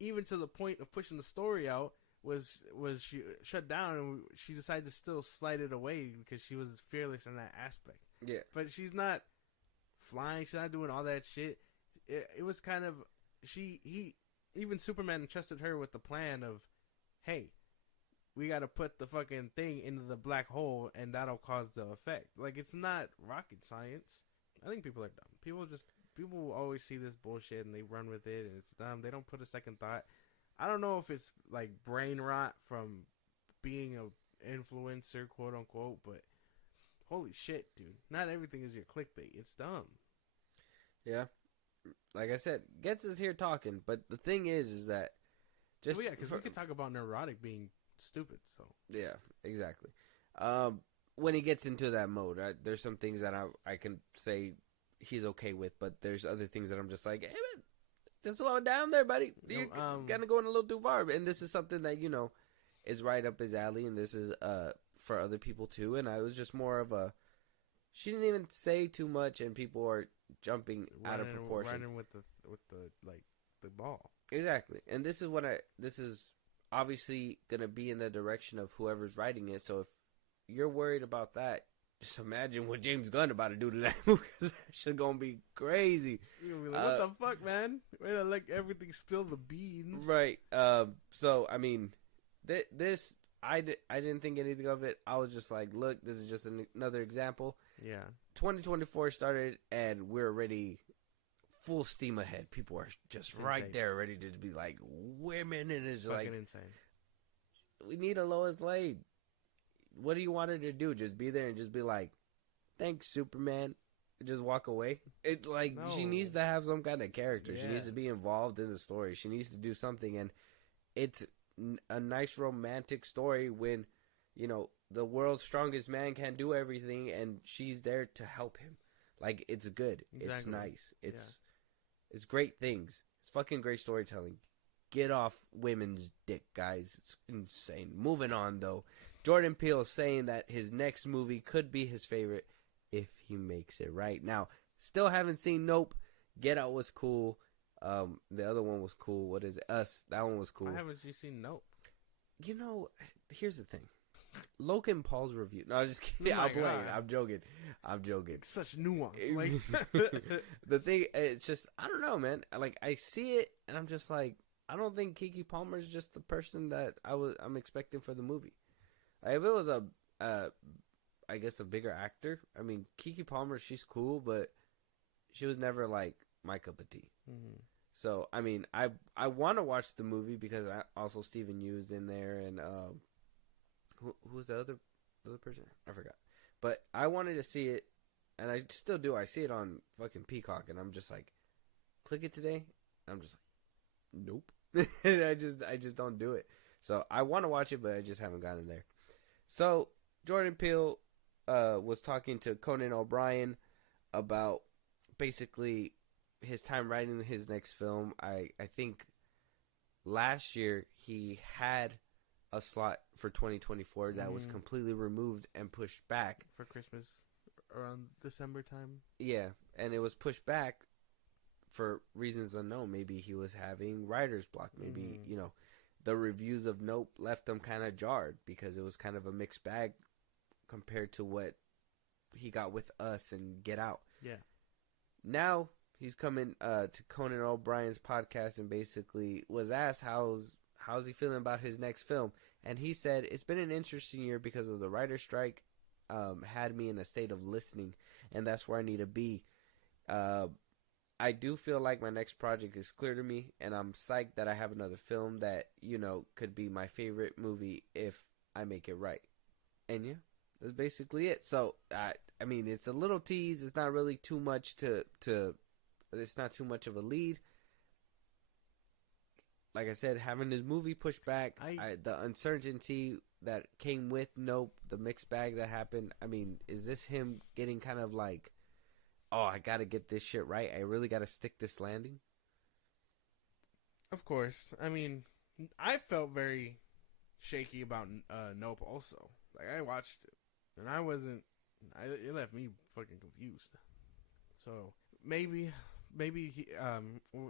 even to the point of pushing the story out was she shut down, and she decided to still slide it away because she was fearless in that aspect. Yeah. But she's not flying. She's not doing all that shit. It was kind of even Superman entrusted her with the plan of, hey, we got to put the fucking thing into the black hole, and that'll cause the effect. Like, it's not rocket science. I think people are dumb. People always see this bullshit and they run with it, and it's dumb. They don't put a second thought. I don't know if it's like brain rot from being a influencer, quote unquote, but holy shit, dude. Not everything is your clickbait. It's dumb. Yeah. Like I said, gets us here talking, but the thing is that just because we could talk about neurotic being stupid. So yeah, exactly. When he gets into that mode, there's some things that I can say he's okay with, but there's other things that I'm just like, hey man, just slow it down there, buddy. You're kind of going a little too far. And this is something that, you know, is right up his alley, and this is for other people too. And I was just more of a, she didn't even say too much, and people are jumping out of proportion, running with the ball. Exactly. And this is obviously gonna be in the direction of whoever's writing it. So if you're worried about that, just imagine what James Gunn about to do to that movie, because that shit gonna be crazy. You're gonna be like, what the fuck, man? Way to let everything spill the beans. Right. So I mean, this I didn't think anything of it. I was just like, look, this is just another example. Yeah. 2024 started, and we're already full steam ahead. People are just right there, ready to be like women, and it's fucking like insane. We need a Lois Lane. What do you want her to do? Just be there and just be like, thanks, Superman. Just walk away. It's like, no. She needs to have some kind of character. Yeah. She needs to be involved in the story. She needs to do something, and it's a nice romantic story when, you know, the world's strongest man can't do everything, and she's there to help him. Like, it's good. Exactly. It's nice. It's great things. It's fucking great storytelling. Get off women's dick, guys. It's insane. Moving on, though. Jordan Peele saying that his next movie could be his favorite if he makes it right. Now, still haven't seen Nope. Get Out was cool. The other one was cool. What is it? Us. That one was cool. Why haven't you seen Nope? You know, here's the thing. Logan Paul's review. No, I'm just kidding. I'm playing. I'm joking. Such nuance. Like the thing, it's just, I don't know, man. Like, I see it, and I'm just like, I don't think Keke Palmer is just the person that I'm expecting for the movie. Like, if it was I guess a bigger actor. I mean, Keke Palmer, she's cool, but she was never like my cup of tea. Mm-hmm. So, I mean, I want to watch the movie because also Stephen Yew's in there, and who's the other person? I forgot. But I wanted to see it, and I still do. I see it on fucking Peacock, and I'm just like, click it today. I'm just like, nope. And I just don't do it. So I want to watch it, but I just haven't gotten there. So Jordan Peele was talking to Conan O'Brien about basically his time writing his next film. I think last year he had a slot for 2024 that was completely removed and pushed back for Christmas around December time. Yeah, and it was pushed back for reasons unknown. Maybe he was having writer's block. Maybe, you know, the reviews of Nope left him kind of jarred because it was kind of a mixed bag compared to what he got with Us and Get Out. Yeah. Now he's coming to Conan O'Brien's podcast and basically was asked how's he feeling about his next film, and he said it's been an interesting year because of the writer's strike. Had me in a state of listening, and that's where I need to be. I do feel like my next project is clear to me, and I'm psyched that I have another film that, you know, could be my favorite movie if I make it right. And yeah, that's basically it. So, I mean, it's a little tease. It's not really too much it's not too much of a lead. Like I said, having this movie pushed back, the uncertainty that came with Nope, the mixed bag that happened. I mean, is this him getting kind of like, oh, I got to get this shit right. I really got to stick this landing. Of course. I mean, I felt very shaky about Nope also. Like, I watched it, and it left me fucking confused. So, maybe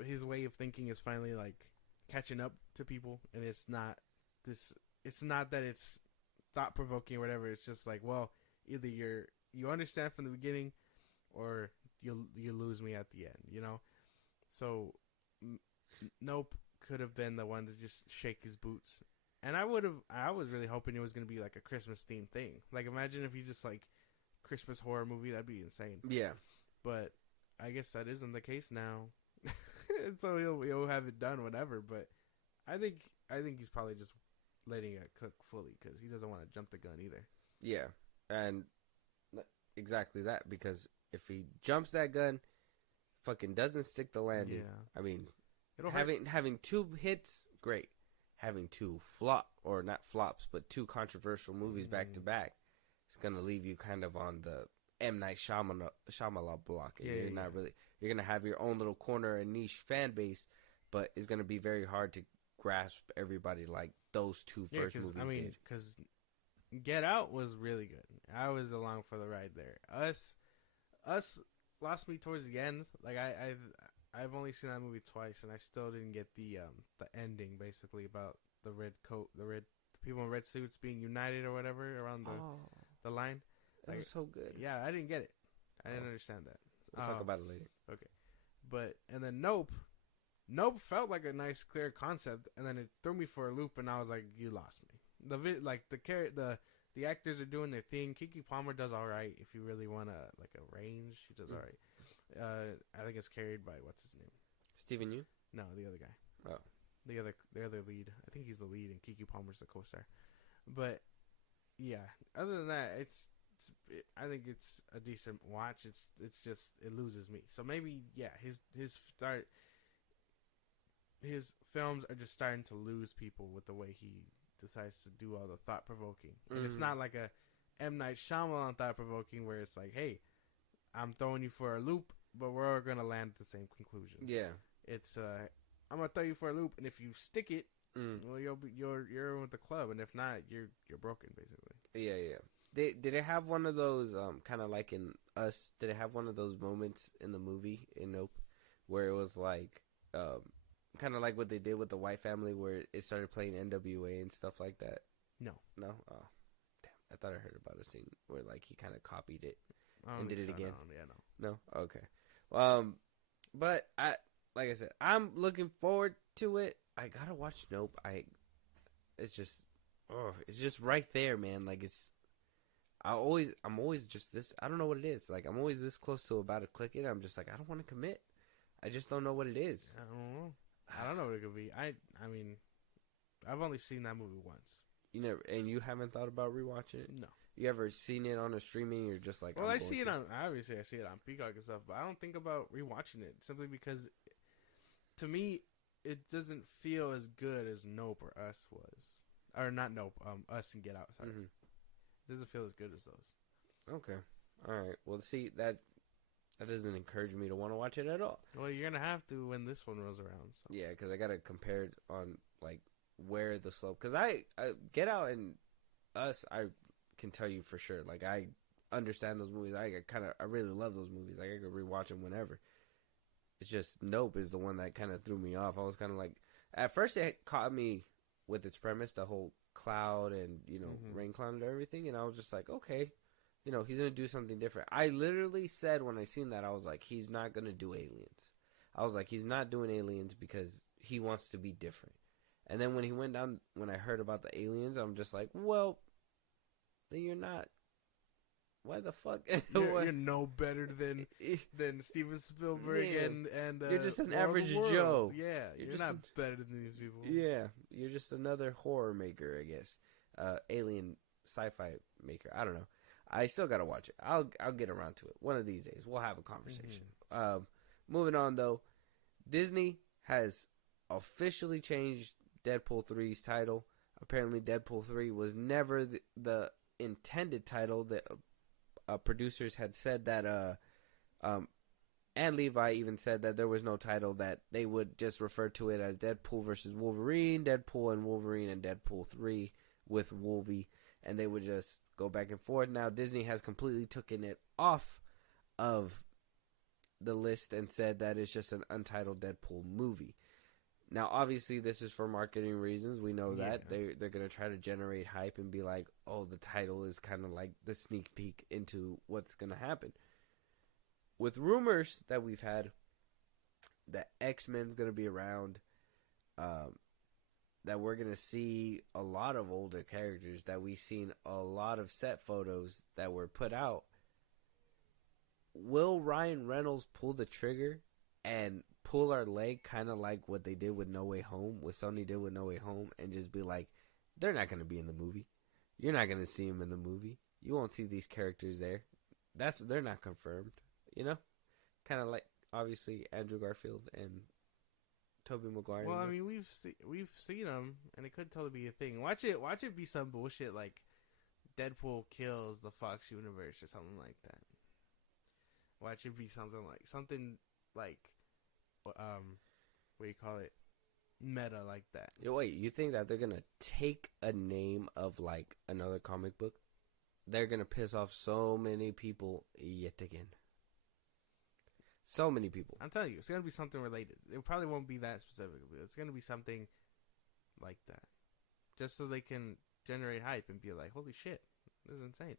his way of thinking is finally, like, catching up to people, and it's not this. It's not that it's thought provoking or whatever. It's just like, well, either you understand from the beginning, or you lose me at the end. You know. So, Nope could have been the one to just shake his boots. And I was really hoping it was going to be like a Christmas themed thing. Like, imagine if he just like Christmas horror movie. That'd be insane. Yeah. But I guess that isn't the case now. So he'll have it done, whatever. But I think he's probably just letting it cook fully because he doesn't want to jump the gun either. Yeah. And exactly that, because if he jumps that gun, fucking doesn't stick the landing. Yeah. I mean, It'll having 2 hits, great. Having 2 not flops, but 2 controversial movies back to back, it's gonna leave you kind of on the M. Night Shyamalan block. And you're gonna have your own little corner and niche fan base, but it's gonna be very hard to grasp everybody like those 2 first movies did. Because Get Out was really good. I was along for the ride there. Us lost me towards the end. Like I've only seen that movie twice, and I still didn't get the ending, basically about the the people in red suits being united or whatever around the line. That was so good. Yeah, I didn't get it. I didn't understand that. We'll talk about it later. Okay, and then Nope felt like a nice, clear concept, and then it threw me for a loop, and I was like, you lost me. The actors are doing their thing. Keke Palmer does all right. If you really want a range, she does all right. I think it's carried by what's his name? Stephen Yeun? No, the other guy. Oh, the other lead. I think he's the lead, and Keke Palmer's the co-star. But yeah, other than that, I think it's a decent watch. It's just it loses me. So maybe his films are just starting to lose people with the way he decides to do all the thought provoking. And it's not like a M. Night Shyamalan thought provoking where it's like, hey, I'm throwing you for a loop, but we're all gonna land at the same conclusion. Yeah, it's I'm gonna throw you for a loop, and if you stick it, well, you're with the club, and if not, you're broken, basically. Yeah. Did it have one of those kind of like in Us? Did it have one of those moments in the movie in Nope where it was like kind of like what they did with the White Family, where it started playing NWA and stuff like that? No. Oh, damn! I thought I heard about a scene where like he kind of copied it and did it again. No. Okay. But like I said, I'm looking forward to it. I gotta watch Nope. It's just right there, man. Like I'm always just this. I don't know what it is. Like I'm always this close to about to click it. I'm just like, I don't want to commit. I just don't know what it is. I don't know what it could be. I mean, I've only seen that movie once. You never, and you haven't thought about rewatching it? No. You ever seen it on a streaming? You're just like, well, I see it on Peacock and stuff, but I don't think about rewatching it simply because, to me, it doesn't feel as good as Nope or Us was, or not Nope, Us and Get Out. Sorry, it doesn't feel as good as those. Okay, all right. Well, see that doesn't encourage me to want to watch it at all. Well, you're gonna have to when this one rolls around. So. Yeah, because I gotta compare it on like where the slope. Because I Get Out and Us, I can tell you for sure. Like I understand those movies. I really love those movies. Like I could rewatch them whenever. It's just Nope is the one that kind of threw me off. I was kind of like, at first it caught me with its premise, the whole cloud and rain cloud and everything, and I was just like, okay, he's gonna do something different. I literally said when I seen that, I was like, he's not gonna do Aliens. I was like, he's not doing Aliens because he wants to be different. And then when he went down, when I heard about the aliens, I'm just like, well, then you're not. Why the fuck? You're no better than Steven Spielberg and you're just an average Joe. Yeah, you're not better than these people. Yeah, you're just another horror maker, I guess. Alien sci-fi maker. I don't know. I still gotta watch it. I'll get around to it one of these days. We'll have a conversation. Moving on though, Disney has officially changed Deadpool 3's title. Apparently, Deadpool 3 was never the intended title. That producers had said that, and Levi even said that there was no title, that they would just refer to it as Deadpool versus Wolverine, Deadpool and Wolverine, and Deadpool 3 with Wolvie, and they would just go back and forth. Now, Disney has completely taken it off of the list and said that it's just an untitled Deadpool movie. Now, obviously, this is for marketing reasons. We know that. Yeah. They're going to try to generate hype and be like, oh, the title is kind of like the sneak peek into what's going to happen. With rumors that we've had that X-Men's going to be around, that we're going to see a lot of older characters, that we've seen a lot of set photos that were put out, will Ryan Reynolds pull the trigger and pull our leg, kind of like what they did with No Way Home, what Sony did with No Way Home, and just be like, they're not going to be in the movie. You're not going to see them in the movie. You won't see these characters there. They're not confirmed, you know? Kind of like, obviously, Andrew Garfield and Tobey Maguire. Well, I mean, we've seen them, and it could totally be a thing. Watch it be some bullshit like Deadpool kills the Fox universe or something like that. Watch it be something like what do you call it, meta like that. Yo, wait, you think that they're gonna take a name of like another comic book? They're gonna piss off so many people yet again. So many people. I'm telling you, it's gonna be something related. It probably won't be that specific, but it's gonna be something like that, just so they can generate hype and be like, "Holy shit, this is insane."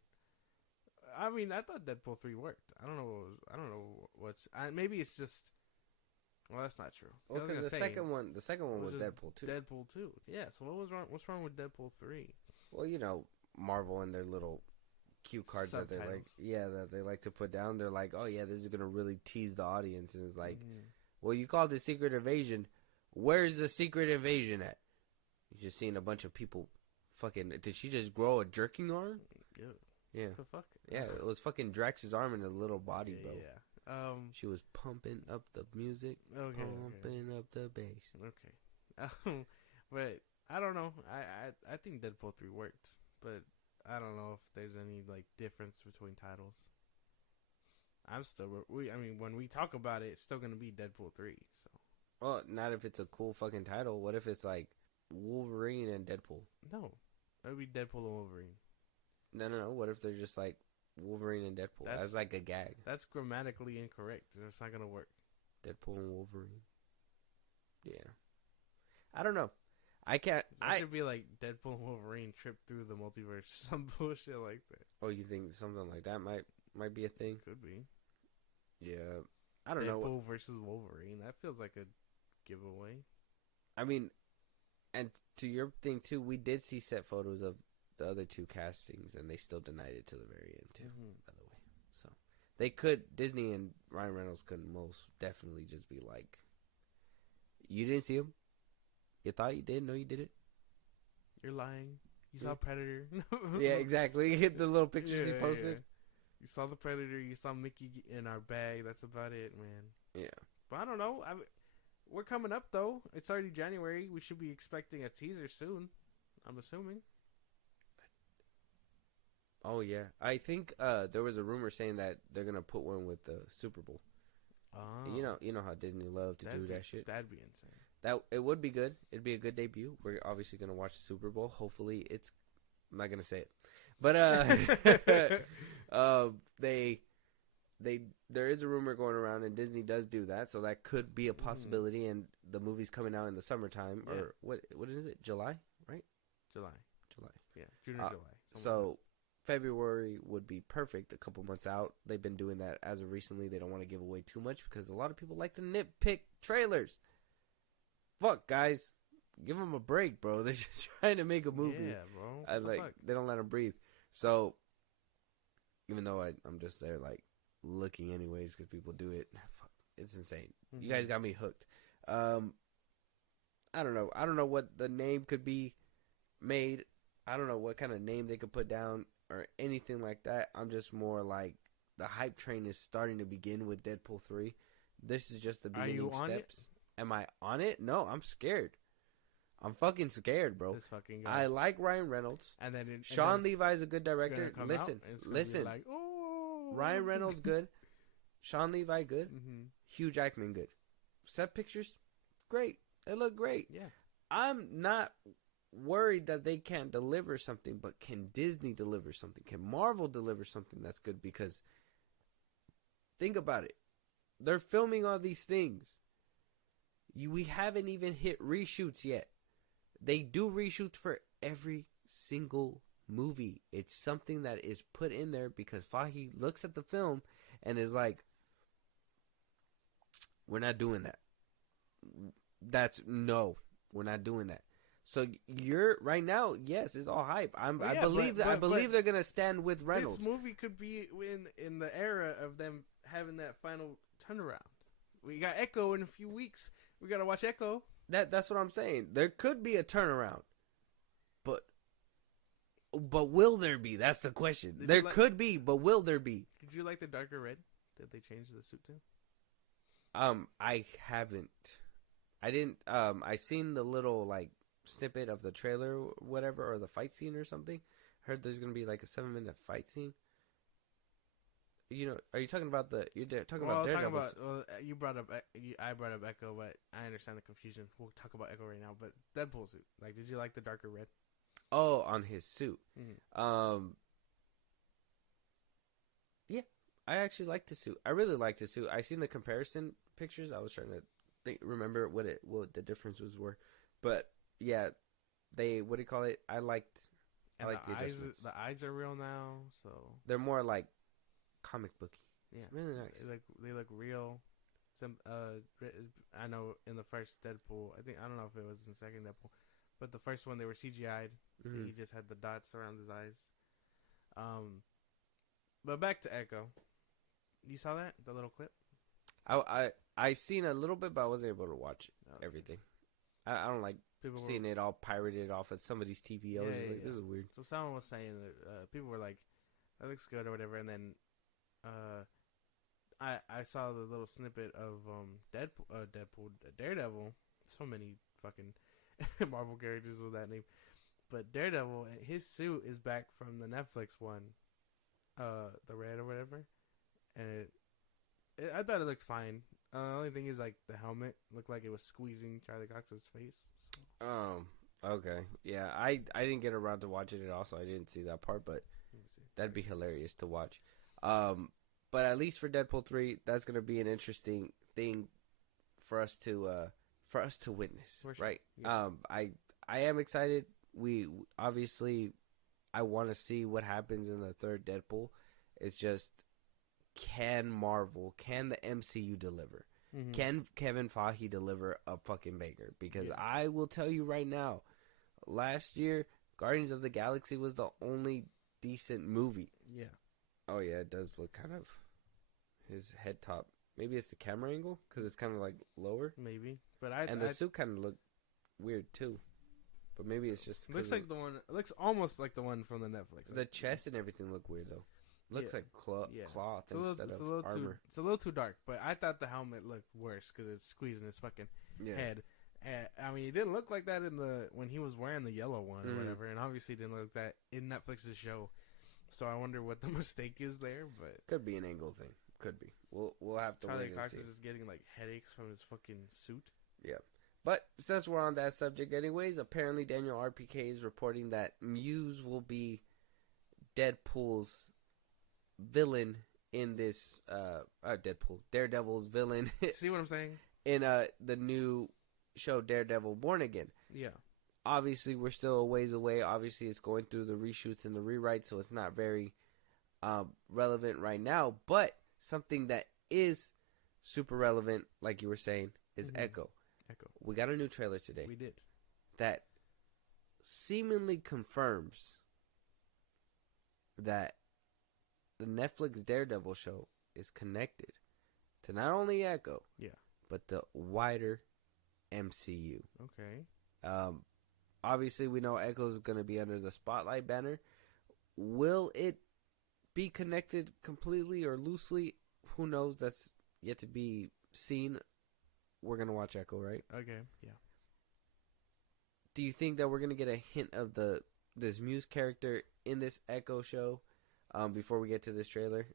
I mean, I thought Deadpool 3 worked. I don't know what's. Maybe it's just. Well, that's not true. Well, because the second one was Deadpool 2. Deadpool 2. Yeah. So what was wrong? What's wrong with Deadpool 3? Well, you know, Marvel and their little cue cards that they like to put down. They're like, oh yeah, this is gonna really tease the audience, and it's like, well, you called it Secret Invasion. Where's the Secret Invasion at? You just seeing a bunch of people. Fucking, did she just grow a jerking arm? Yeah. What the fuck? Yeah, it was fucking Drax's arm in a little body, bro. Yeah. She was pumping up the music, pumping up the bass. Okay. But I don't know. I think Deadpool 3 worked, but I don't know if there's any like difference between titles. When we talk about it, it's still gonna be Deadpool 3. So. Well, not if it's a cool fucking title. What if it's like Wolverine and Deadpool? No, it would be Deadpool and Wolverine. No. What if they're just like Wolverine and Deadpool? That's like a gag. That's grammatically incorrect. It's not gonna work. Deadpool and Wolverine. Yeah. I don't know. I can't. It could be like Deadpool and Wolverine trip through the multiverse, some bullshit like that. Oh, you think something like that might be a thing? Could be. Yeah. I don't know. Deadpool versus Wolverine. That feels like a giveaway. I mean, and to your thing too, we did see set photos of the other two castings, and they still denied it to the very end too. By the way, so they could, Disney and Ryan Reynolds could most definitely just be like, "You didn't see him? You thought you did? No, you didn't. You're lying. You saw Predator." Yeah, exactly. Hit the little pictures he posted. Yeah. You saw the Predator. You saw Mickey in our bag. That's about it, man. Yeah, but I don't know. We're coming up though. It's already January. We should be expecting a teaser soon. I'm assuming. Oh yeah, I think there was a rumor saying that they're gonna put one with the Super Bowl. Oh, And you know how Disney love to do that shit. That'd be insane. That it would be good. It'd be a good debut. We're obviously gonna watch the Super Bowl. Hopefully, I'm not gonna say it, but there is a rumor going around, and Disney does do that, so that could be a possibility. And the movie's coming out in the summertime, or what is it? July, right? July. Yeah, June or July. So February would be perfect. A couple months out. They've been doing that as of recently. They don't want to give away too much because a lot of people like to nitpick trailers. Fuck, guys. Give them a break, bro. They're just trying to make a movie. Yeah, bro. They don't let them breathe. So, even though I'm just there, like, looking anyways because people do it. Fuck, it's insane. You guys got me hooked. I don't know. I don't know what the name could be made. I don't know what kind of name they could put down or anything like that. I'm just more like the hype train is starting to begin with Deadpool 3. This is just the beginning steps. Am I on it? No, I'm scared. I'm fucking scared, bro. This fucking guy. I like Ryan Reynolds. And then Sean Levi's a good director. Listen. Like, oh. Ryan Reynolds good. Sean Levi good. Hugh Jackman good. Set pictures, great. They look great. Yeah. I'm not worried that they can't deliver something, but can Disney deliver something? Can Marvel deliver something that's good? Because think about it. They're filming all these things. We haven't even hit reshoots yet. They do reshoots for every single movie. It's something that is put in there because Fahey looks at the film and is like, we're not doing that. We're not doing that. So you're right now, yes, it's all hype. I believe they're gonna stand with Reynolds. This movie could be in the era of them having that final turnaround. We got Echo in a few weeks. We gotta watch Echo. That's what I'm saying. There could be a turnaround, but will there be? That's the question. There could be, but will there be? Did you like the darker red that they changed the suit to? I haven't. I didn't. I seen the little like snippet of the trailer, or whatever, or the fight scene or something. Heard there's gonna be like a 7-minute fight scene. You know, are you talking about you're talking about Daredevil? You brought up, I brought up Echo, but I understand the confusion. We'll talk about Echo right now. But Deadpool suit, like, did you like the darker red? Oh, on his suit. Mm-hmm. Yeah, I actually liked the suit. I really liked the suit. I seen the comparison pictures. I was trying to remember what the differences were, but yeah, what do you call it? I liked the adjustments. The eyes are real now, so they're more like comic booky. Yeah, it's really nice. They look real. I know in the first Deadpool, I don't know if it was in the second Deadpool, but the first one they were CGI'd. Mm-hmm. He just had the dots around his eyes. But back to Echo. You saw that, the little clip? I seen a little bit, but I wasn't able to watch everything. I don't like seeing it all pirated off at somebody's TV. I was just like, this is weird. So someone was saying that people were like, that looks good or whatever, and then I saw the little snippet of Daredevil. So many fucking Marvel characters with that name, but Daredevil, his suit is back from the Netflix one, the red or whatever, and I thought it looked fine. The only thing is like the helmet looked like it was squeezing Charlie Cox's face. So. Okay, yeah, I didn't get around to watching it. Also, I didn't see that part, but that'd be hilarious to watch. But at least for Deadpool 3, that's gonna be an interesting thing for us to witness, sure. Right? Yeah. I am excited. We obviously, I want to see what happens in the third Deadpool. It's just, can the MCU deliver? Mm-hmm. Can Kevin Feige deliver a fucking banger? Because I will tell you right now, last year, Guardians of the Galaxy was the only decent movie. Yeah. Oh, yeah, it does look kind of his head top. Maybe it's the camera angle because it's kind of like lower. Maybe, but the suit kind of looked weird too. But maybe it's just looks like the one. It looks almost like the one from the Netflix. The chest and everything look weird though. Looks like cloth instead of armor. It's a little too dark, but I thought the helmet looked worse because it's squeezing his fucking head. I mean, it didn't look like that when he was wearing the yellow one or whatever, and obviously didn't look like that in Netflix's show. So I wonder what the mistake is there, but could be an angle thing. Could be. We'll have to wait and see. Charlie Cox is just getting like headaches from his fucking suit. Yeah. But since we're on that subject anyways, apparently Daniel RPK is reporting that Muse will be Deadpool's villain in this Daredevil's villain. See what I'm saying? In the new show Daredevil Born Again. Yeah. Obviously we're still a ways away. Obviously it's going through the reshoots and the rewrites, so it's not very relevant right now, but something that is super relevant, like you were saying, is Echo. We got a new trailer today. We did. That seemingly confirms that the Netflix Daredevil show is connected to not only Echo, but the wider MCU. Okay. Obviously we know Echo is going to be under the Spotlight banner. Will it be connected completely or loosely? Who knows? That's yet to be seen. We're going to watch Echo, right? Okay, yeah. Do you think that we're going to get a hint of this Muse character in this Echo show before we get to this trailer?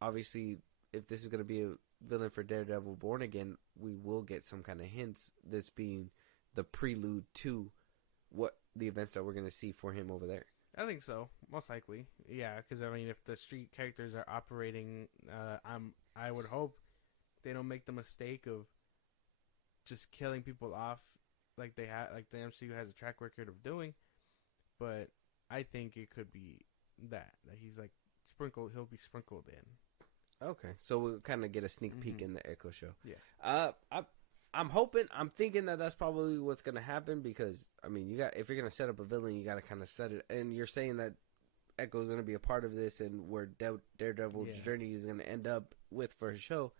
Obviously, if this is going to be a villain for Daredevil Born Again, we will get some kind of hints, this being the prelude to what the events that we're going to see for him over there. I think so, most likely. Yeah, because I mean, if the street characters are operating, I would hope they don't make the mistake of just killing people off like they like the MCU has a track record of doing. But I think it could be that he's like sprinkled. He'll be sprinkled in. Okay, so we'll kind of get a sneak peek in the Echo show. Yeah. I'm thinking that that's probably what's gonna happen because I mean, if you're gonna set up a villain, you gotta kind of set it. And you're saying that Echo's gonna be a part of this, and where Daredevil's journey is gonna end up with for his show,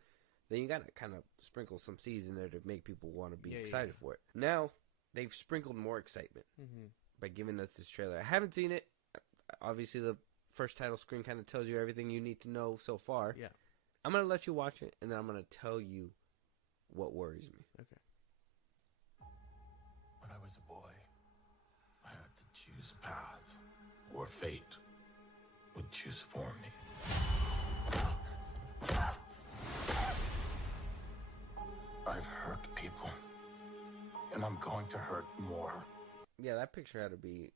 then you gotta kind of sprinkle some seeds in there to make people want to be excited for it. Now they've sprinkled more excitement by giving us this trailer. I haven't seen it. Obviously, the first title screen kind of tells you everything you need to know so far. Yeah. I'm gonna let you watch it, and then I'm gonna tell you what worries me. Okay. When I was a boy, I had to choose a path, or fate would choose for me. I've hurt people, and I'm going to hurt more. Yeah, that picture had to be...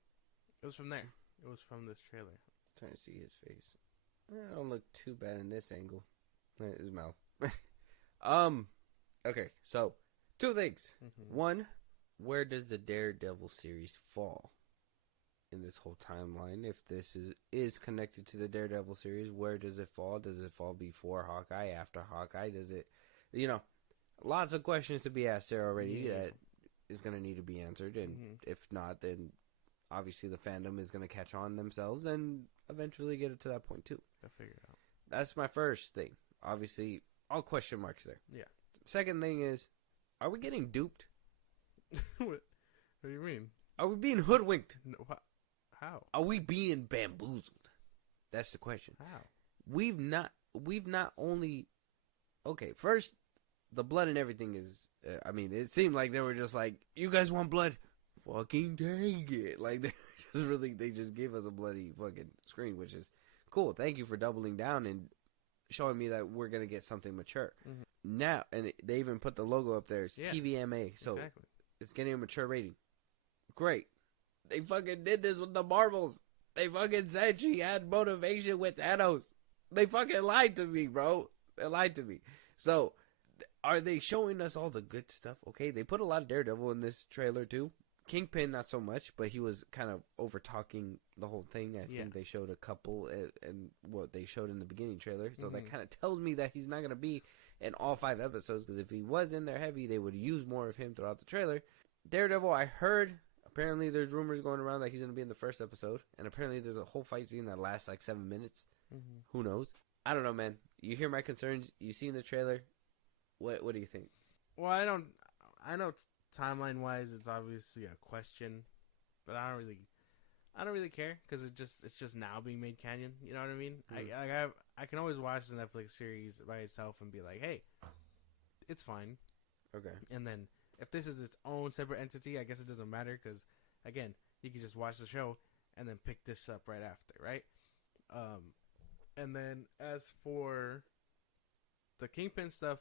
It was from there. It was from this trailer. I'm trying to see his face. I don't look too bad in this angle. His mouth. Okay, so 2 things. One, where does the Daredevil series fall in this whole timeline? If this is connected to the Daredevil series, where does it fall? Does it fall before Hawkeye, after Hawkeye? Does it, lots of questions to be asked there already that is going to need to be answered. And if not, then obviously the fandom is going to catch on themselves and eventually get it to that point too. They'll figure it out. That's my first thing. Obviously, all question marks there. Yeah. Second thing is, are we getting duped? What do you mean? Are we being hoodwinked? No, how? Are we being bamboozled? That's the question. How? We've not only... Okay, first, the blood and everything is... it seemed like they were just like, you guys want blood? Fucking take it. Like, they just gave us a bloody fucking screen, which is cool. Thank you for doubling down and showing me that we're going to get something mature. Now, and they even put the logo up there. It's TVMA, so it's getting a mature rating. Great. They fucking did this with the Marvels. They fucking said she had motivation with Thanos. They fucking lied to me, bro. They lied to me. So, are they showing us all the good stuff? Okay, they put a lot of Daredevil in this trailer, too. Kingpin, not so much, but he was kind of over-talking the whole thing. I think they showed a couple and what they showed in the beginning trailer. So that kind of tells me that he's not going to be in all 5 episodes, because if he was in there heavy, they would use more of him throughout the trailer. Daredevil, I heard, apparently there's rumors going around that he's going to be in the first episode, and apparently there's a whole fight scene that lasts like 7 minutes. Who knows? I don't know, man. You hear my concerns. You see in the trailer. What do you think? Well, I know timeline wise, it's obviously a question, but I don't really care because it's just now being made canon. You know what I mean? I can always watch the Netflix series by itself and be like, hey, it's fine. Okay. And then if this is its own separate entity, I guess it doesn't matter because again, you can just watch the show and then pick this up right after, right? And then as for the Kingpin stuff,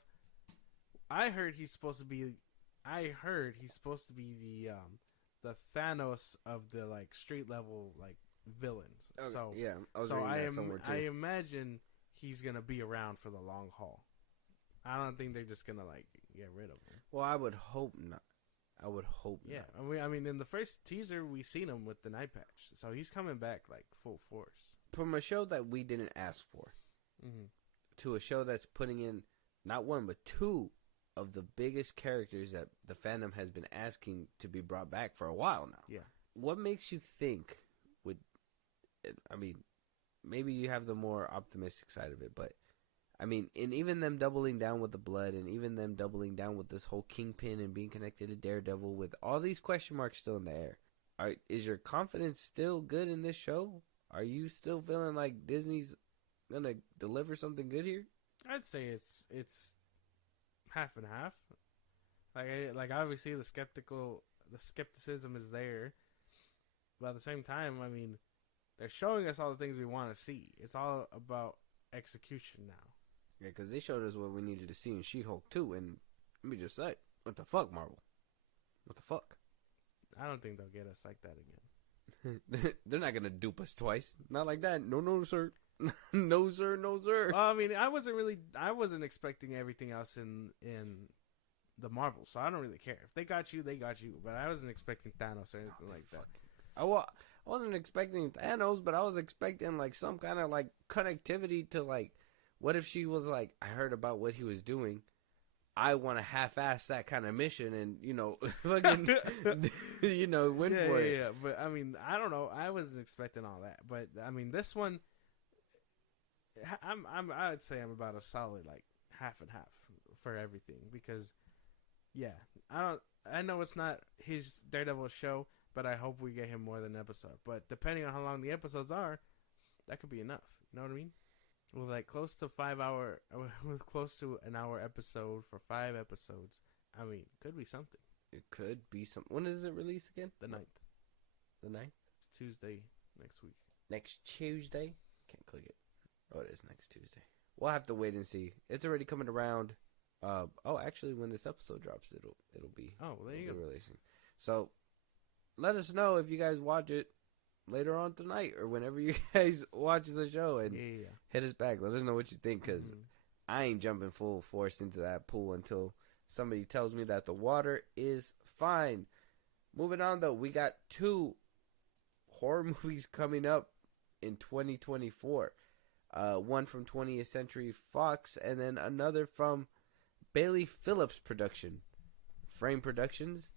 I heard he's supposed to be the Thanos of the like street level like villains. Okay. So yeah, I imagine he's gonna be around for the long haul. I don't think they're just gonna like get rid of him. Well, I would hope not. Yeah, I mean, in the first teaser we seen him with the night patch, so he's coming back like full force. From a show that we didn't ask for, to a show that's putting in not 1 but 2 of the biggest characters that the fandom has been asking to be brought back for a while now. Yeah. What makes you think maybe you have the more optimistic side of it, but and even them doubling down with the blood and even them doubling down with this whole Kingpin and being connected to Daredevil with all these question marks still in the air. Is your confidence still good in this show? Are you still feeling like Disney's going to deliver something good here? I'd say it's half and half. Like obviously the skepticism is there, but at the same time, I mean, they're showing us all the things we want to see. It's all about execution now. Yeah, because they showed us what we needed to see in She-Hulk too, and let me just say, what the fuck, Marvel? What the fuck? I don't think they'll get us like that again. They're not gonna dupe us twice. Not like that. No, sir. No, sir. Well, I mean, I wasn't expecting everything else in the Marvels, so I don't really care. If they got you, they got you. But I wasn't expecting Thanos or anything like that. I wasn't expecting Thanos, but I was expecting like some kind of like connectivity to like, what if she was like, I heard about what he was doing. I want to half-ass that kind of mission and, fucking, win for it. Yeah. But, I mean, I don't know. I wasn't expecting all that. But, I mean, this one, I'd say I'm about a solid, like, half and half for everything. Because, yeah, I know it's not his Daredevil show, but I hope we get him more than an episode. But depending on how long the episodes are, that could be enough. You know what I mean? With like close to an hour episode for 5 episodes, I mean, could be something. It could be some. When does it release again? The 9th. The 9th? It's Tuesday next week. Next Tuesday? Can't click it. Oh, it is next Tuesday. We'll have to wait and see. It's already coming around. Actually, when this episode drops, it'll be. Oh, well, there you go. Releasing. So, let us know if you guys watch it later on tonight or whenever you guys watch the show and hit us back. Let us know what you think, because I ain't jumping full force into that pool until somebody tells me that the water is fine. Moving on, though, we got 2 horror movies coming up in 2024. One from 20th Century Fox and then another from Bailey Phillips production, Frame Productions.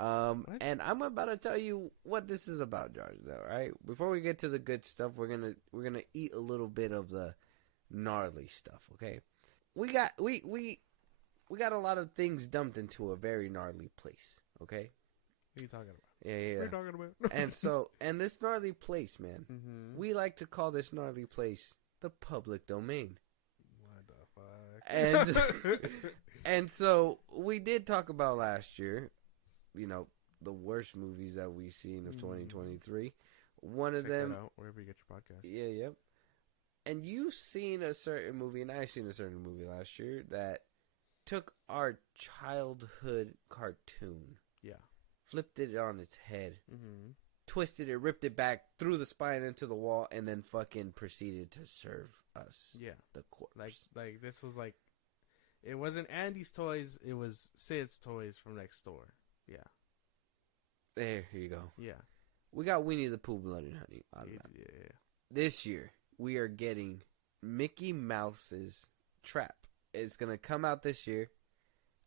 And I'm about to tell you what this is about, George. Though, right? Before we get to the good stuff, we're gonna eat a little bit of the gnarly stuff. Okay, we got a lot of things dumped into a very gnarly place. Okay, what are you talking about? Yeah. What are you talking about? and this gnarly place, man, we like to call this gnarly place the public domain. What the fuck? And so we did talk about last year. The worst movies that we've seen of 2023. One of them, that out wherever you get your podcast. Yeah, yep. And you've seen a certain movie, and I've seen a certain movie last year that took our childhood cartoon, flipped it on its head, twisted it, ripped it back, threw the spine into the wall, and then fucking proceeded to serve us. The corpse. Like this was like, it wasn't Andy's toys, it was Sid's toys from next door. Yeah. There you go. Yeah. We got Winnie the Pooh, Blood and Honey. Yeah. This year, we are getting Mickey Mouse's Trap. It's going to come out this year.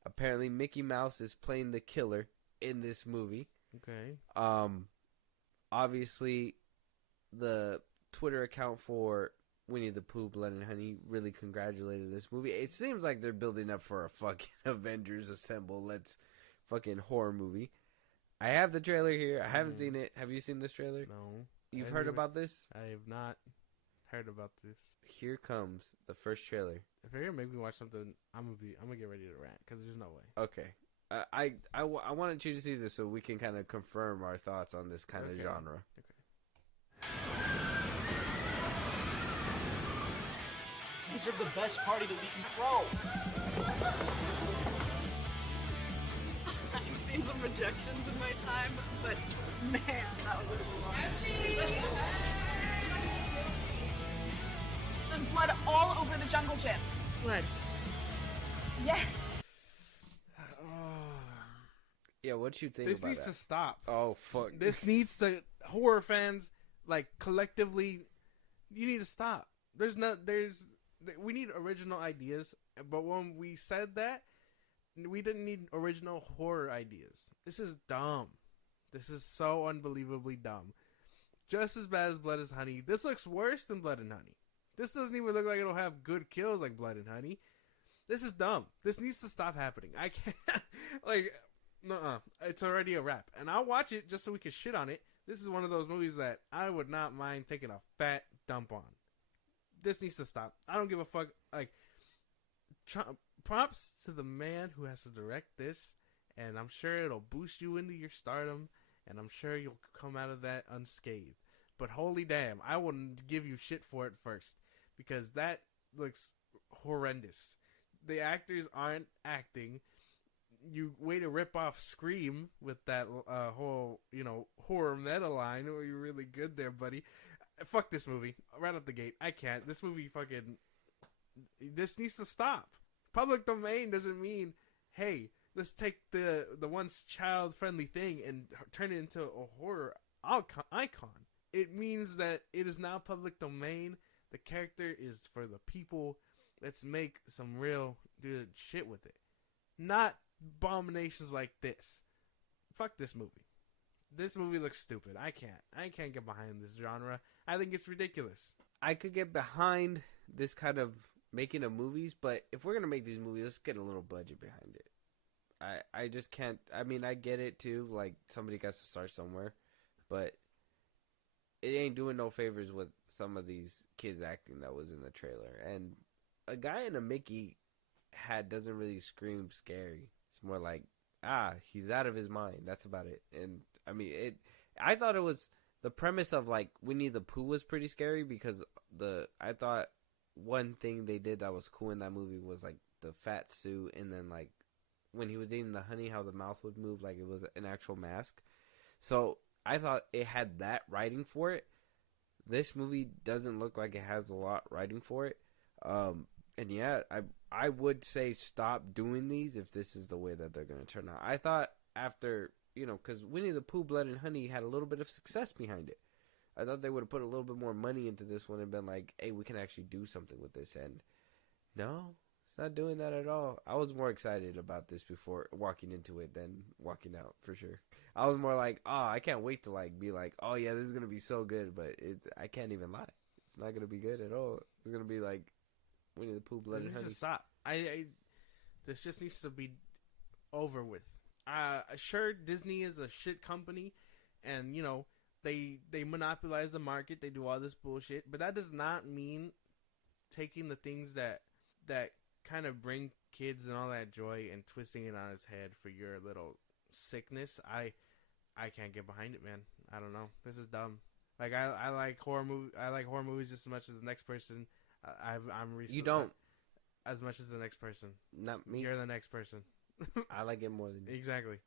Apparently, Mickey Mouse is playing the killer in this movie. Okay. Obviously, the Twitter account for Winnie the Pooh, Blood and Honey really congratulated this movie. It seems like they're building up for a fucking Avengers Assemble. Let's fucking horror movie. I have the trailer here. I haven't seen it. Have you seen this trailer? No. You've heard about this? I have not heard about this. Here comes the first trailer. If you're gonna make me watch something, I'm gonna get ready to rant because there's no way. Okay. I wanted you to see this so we can kind of confirm our thoughts on this kind of genre. Okay. These are the best party that we can throw. I've seen some rejections in my time, but man, that was a lot. There's blood all over the jungle gym. Blood. Yes. Yeah, what you think this about needs that? to stop. Oh, fuck. This needs to, horror fans, like, collectively, you need to stop. We need original ideas, but when we said that, we didn't need original horror ideas. This is dumb. This is so unbelievably dumb. Just as bad as Blood and Honey. This looks worse than Blood and Honey. This doesn't even look like it'll have good kills like Blood and Honey. This is dumb. This needs to stop happening. I can't, like, nuh-uh. It's already a wrap. And I'll watch it just so we can shit on it. This is one of those movies that I would not mind taking a fat dump on. This needs to stop. I don't give a fuck. Like, props to the man who has to direct this, and I'm sure it'll boost you into your stardom, and I'm sure you'll come out of that unscathed. But holy damn, I wouldn't give you shit for it first, because that looks horrendous. The actors aren't acting. You way to rip off Scream with that whole, horror meta line. Oh, you're really good there, buddy. Fuck this movie. Right out the gate. I can't. This movie fucking... This needs to stop. Public domain doesn't mean, hey, let's take the once child-friendly thing and turn it into a horror icon. It means that it is now public domain. The character is for the people. Let's make some real good shit with it. Not abominations like this. Fuck this movie. This movie looks stupid. I can't get behind this genre. I think it's ridiculous. I could get behind this kind of making of movies, but if we're gonna make these movies, let's get a little budget behind it. I just can't. I mean, I get it too. Like, somebody got to start somewhere, but it ain't doing no favors with some of these kids acting that was in the trailer. And a guy in a Mickey hat doesn't really scream scary. It's more like, he's out of his mind. That's about it. And I mean, I thought it was the premise of like Winnie the Pooh was pretty scary because I thought one thing they did that was cool in that movie was like the fat suit, and then like when he was eating the honey, how the mouth would move like it was an actual mask. So I thought it had that writing for it. This movie doesn't look like it has a lot writing for it. And yeah, I would say stop doing these if this is the way that they're going to turn out. I thought after, because Winnie the Pooh, Blood and Honey had a little bit of success behind it. I thought they would have put a little bit more money into this one and been like, hey, we can actually do something with this. And no, it's not doing that at all. I was more excited about this before walking into it than walking out, for sure. I was more like, I can't wait to like be like, oh yeah, this is going to be so good, but I can't even lie. It's not going to be good at all. It's going to be like Winnie the Pooh, Blood and Honey. Stop. This just needs to be over with. Sure, Disney is a shit company, and they monopolize the market. They do all this bullshit, but that does not mean taking the things that kind of bring kids and all that joy and twisting it on its head for your little sickness. I can't get behind it, man. I don't know. This is dumb. Like I like horror movies. I like horror movies just as much as the next person. You don't. As much as the next person. Not me. You're the next person. I like it more than you. Exactly.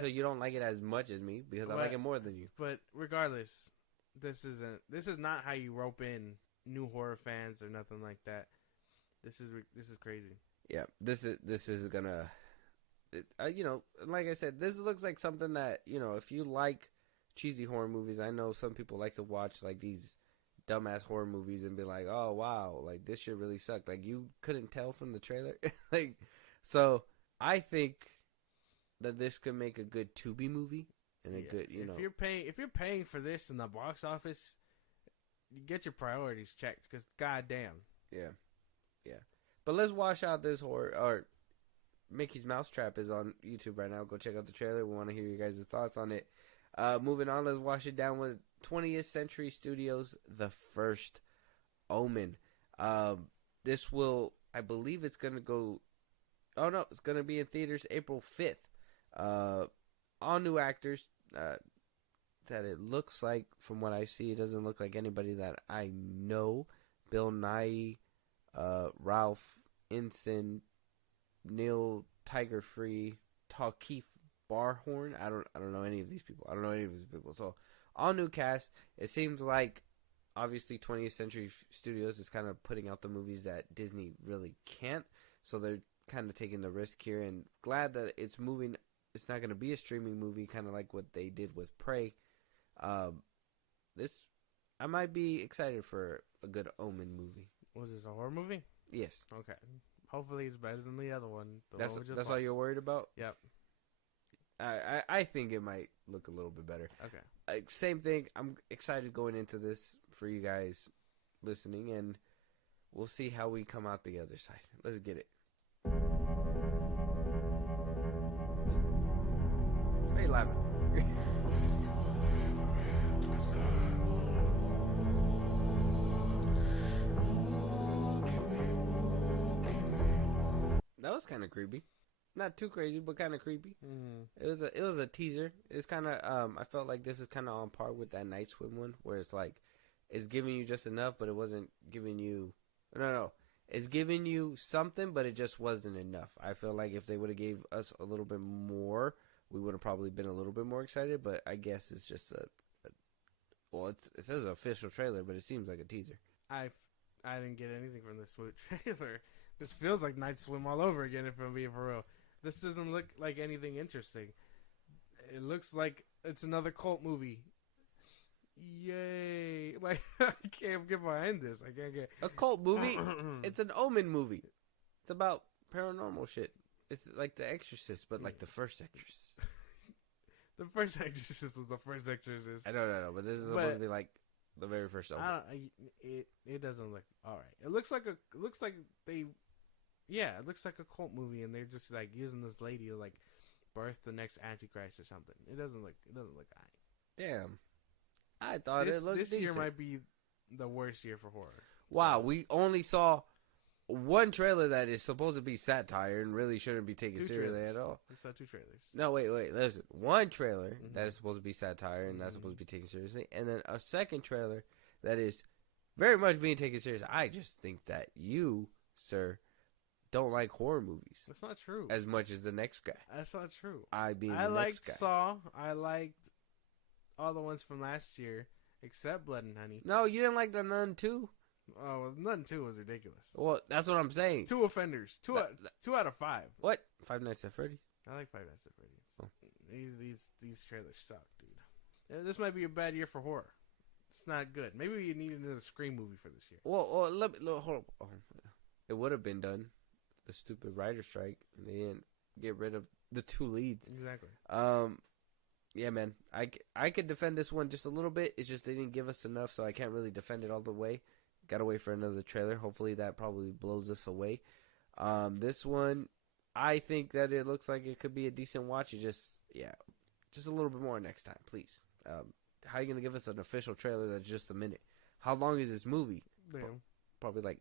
So you don't like it as much as me because I like it more than you. But regardless, this is not how you rope in new horror fans or nothing like that. This is crazy. Yeah, this is gonna, like I said, this looks like something that if you like cheesy horror movies, I know some people like to watch like these dumbass horror movies and be like, oh wow, like this shit really sucked. Like you couldn't tell from the trailer, like. So I think that this could make a good Tubi movie and a good, If you're paying for this in the box office, you get your priorities checked because goddamn. Yeah. But let's wash out this horror. Or Mickey's Mousetrap is on YouTube right now. Go check out the trailer. We want to hear you guys' thoughts on it. Moving on, let's wash it down with 20th Century Studios' The First Omen. This will, I believe, it's gonna go. Oh no, it's gonna be in theaters April 5th. All new actors. That it looks like, from what I see, it doesn't look like anybody that I know. Bill Nye, Ralph Ensign, Neil Tigerfree, Talkeith Barhorn. I don't know any of these people. So all new cast. It seems like obviously 20th Century Studios is kind of putting out the movies that Disney really can't. So they're kind of taking the risk here, and glad that it's moving. It's not going to be a streaming movie, kind of like what they did with Prey. I might be excited for a good Omen movie. Was this a horror movie? Yes. Okay. Hopefully it's better than the other one. That's all you're worried about? Yep. I think it might look a little bit better. Okay. Same thing. I'm excited going into this for you guys listening, and we'll see how we come out the other side. Let's get it. Hey, Lavin. That was kind of creepy. Not too crazy, but kind of creepy. Mm-hmm. It was a teaser. It's kind of I felt like this is kind of on par with that Night Swim one, where it's like it's giving you just enough, but it wasn't giving you. No. It's giving you something, but it just wasn't enough. I feel like if they would have gave us a little bit more, we would have probably been a little bit more excited. But I guess it's just it says an official trailer, but it seems like a teaser. I didn't get anything from this trailer. This feels like Night Swim all over again, if I'm being for real. This doesn't look like anything interesting. It looks like it's another cult movie. Yay! Like I can't get behind this. I can't get a cult movie. It's an Omen movie. It's about paranormal shit. It's like The Exorcist, but like the first Exorcist. The first Exorcist was the first Exorcist. I don't know, but this is supposed to be like the very first Omen. It doesn't look all right. It looks like a cult movie, and they're just like using this lady to like birth the next Antichrist or something. It doesn't look alright. Damn, I thought it looked this year decent. might be the worst year for horror. Wow, we only saw one trailer that is supposed to be satire and really shouldn't be taken seriously at all. We saw 2 trailers. No, wait, listen. One trailer that is supposed to be satire and not supposed to be taken seriously, and then a second trailer that is very much being taken seriously. I just think that you, sir, don't like horror movies. That's not true. As much as the next guy. That's not true. I liked next guy. Saw. I liked all the ones from last year, except Blood and Honey. No, you didn't like The Nun 2? Oh, well, Nun 2 was ridiculous. Well, that's what I'm saying. 2 offenders. 2 out of 5. What? Five Nights at Freddy's? I like Five Nights at Freddy's. Oh. These trailers suck, dude. This might be a bad year for horror. It's not good. Maybe we need another Scream movie for this year. Well hold up. Oh, it would have been done if the stupid writer strike and they didn't get rid of the 2 leads. Exactly. Yeah, man. I could defend this one just a little bit. It's just they didn't give us enough, so I can't really defend it all the way. Gotta wait for another trailer. Hopefully that probably blows us away. This one, I think that it looks like it could be a decent watch. Just a little bit more next time, please. How are you gonna give us an official trailer that's just a minute? How long is this movie? Probably like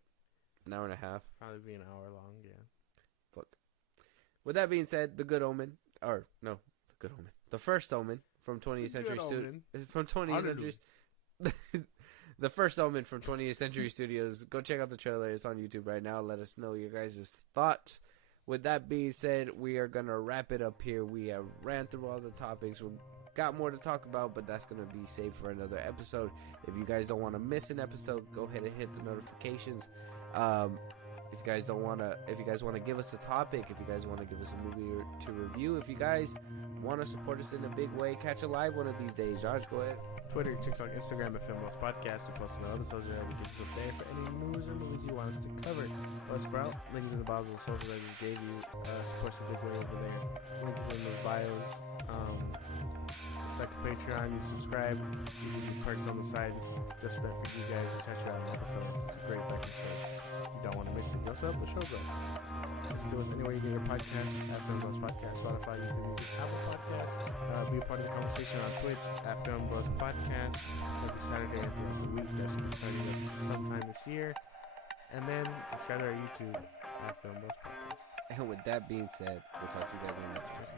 an hour and a half. Probably be an hour long, yeah. Fuck. With that being said, The First Omen from 20th Century Studios. From 20th Century. The First Omen from 20th Century Studios. Go check out the trailer. It's on YouTube right now. Let us know your guys' thoughts. With that being said, we are going to wrap it up here. We have ran through all the topics. We've got more to talk about, but that's going to be saved for another episode. If you guys don't want to miss an episode, go ahead and hit the notifications. If you guys want to give us a topic, if you guys want to give us a movie to review, if you guys want to support us in a big way, catch a live one of these days. Josh, go ahead. Twitter, TikTok, Instagram at FilmBros Podcast. We post no episodes or we get you up there for any news or movies you want us to cover. Sprout, links in the bios of the socials I just gave you. Supports a big way over there. Links in the bios. Second Patreon, you subscribe. You give you perks on the side just for you guys to check out episodes. It's a great back and forth. You don't want to miss it. You also have the show, bro. Listen to us anywhere you get your podcasts at FilmBros Podcast, Spotify, YouTube Music, Apple Podcasts. Be a part of the conversation on Twitch at FilmBros Podcast every Saturday at the end of the week. That should be starting up sometime this year. And then subscribe to our YouTube at FilmBros Podcast. And with that being said, we'll talk to you guys in the next one.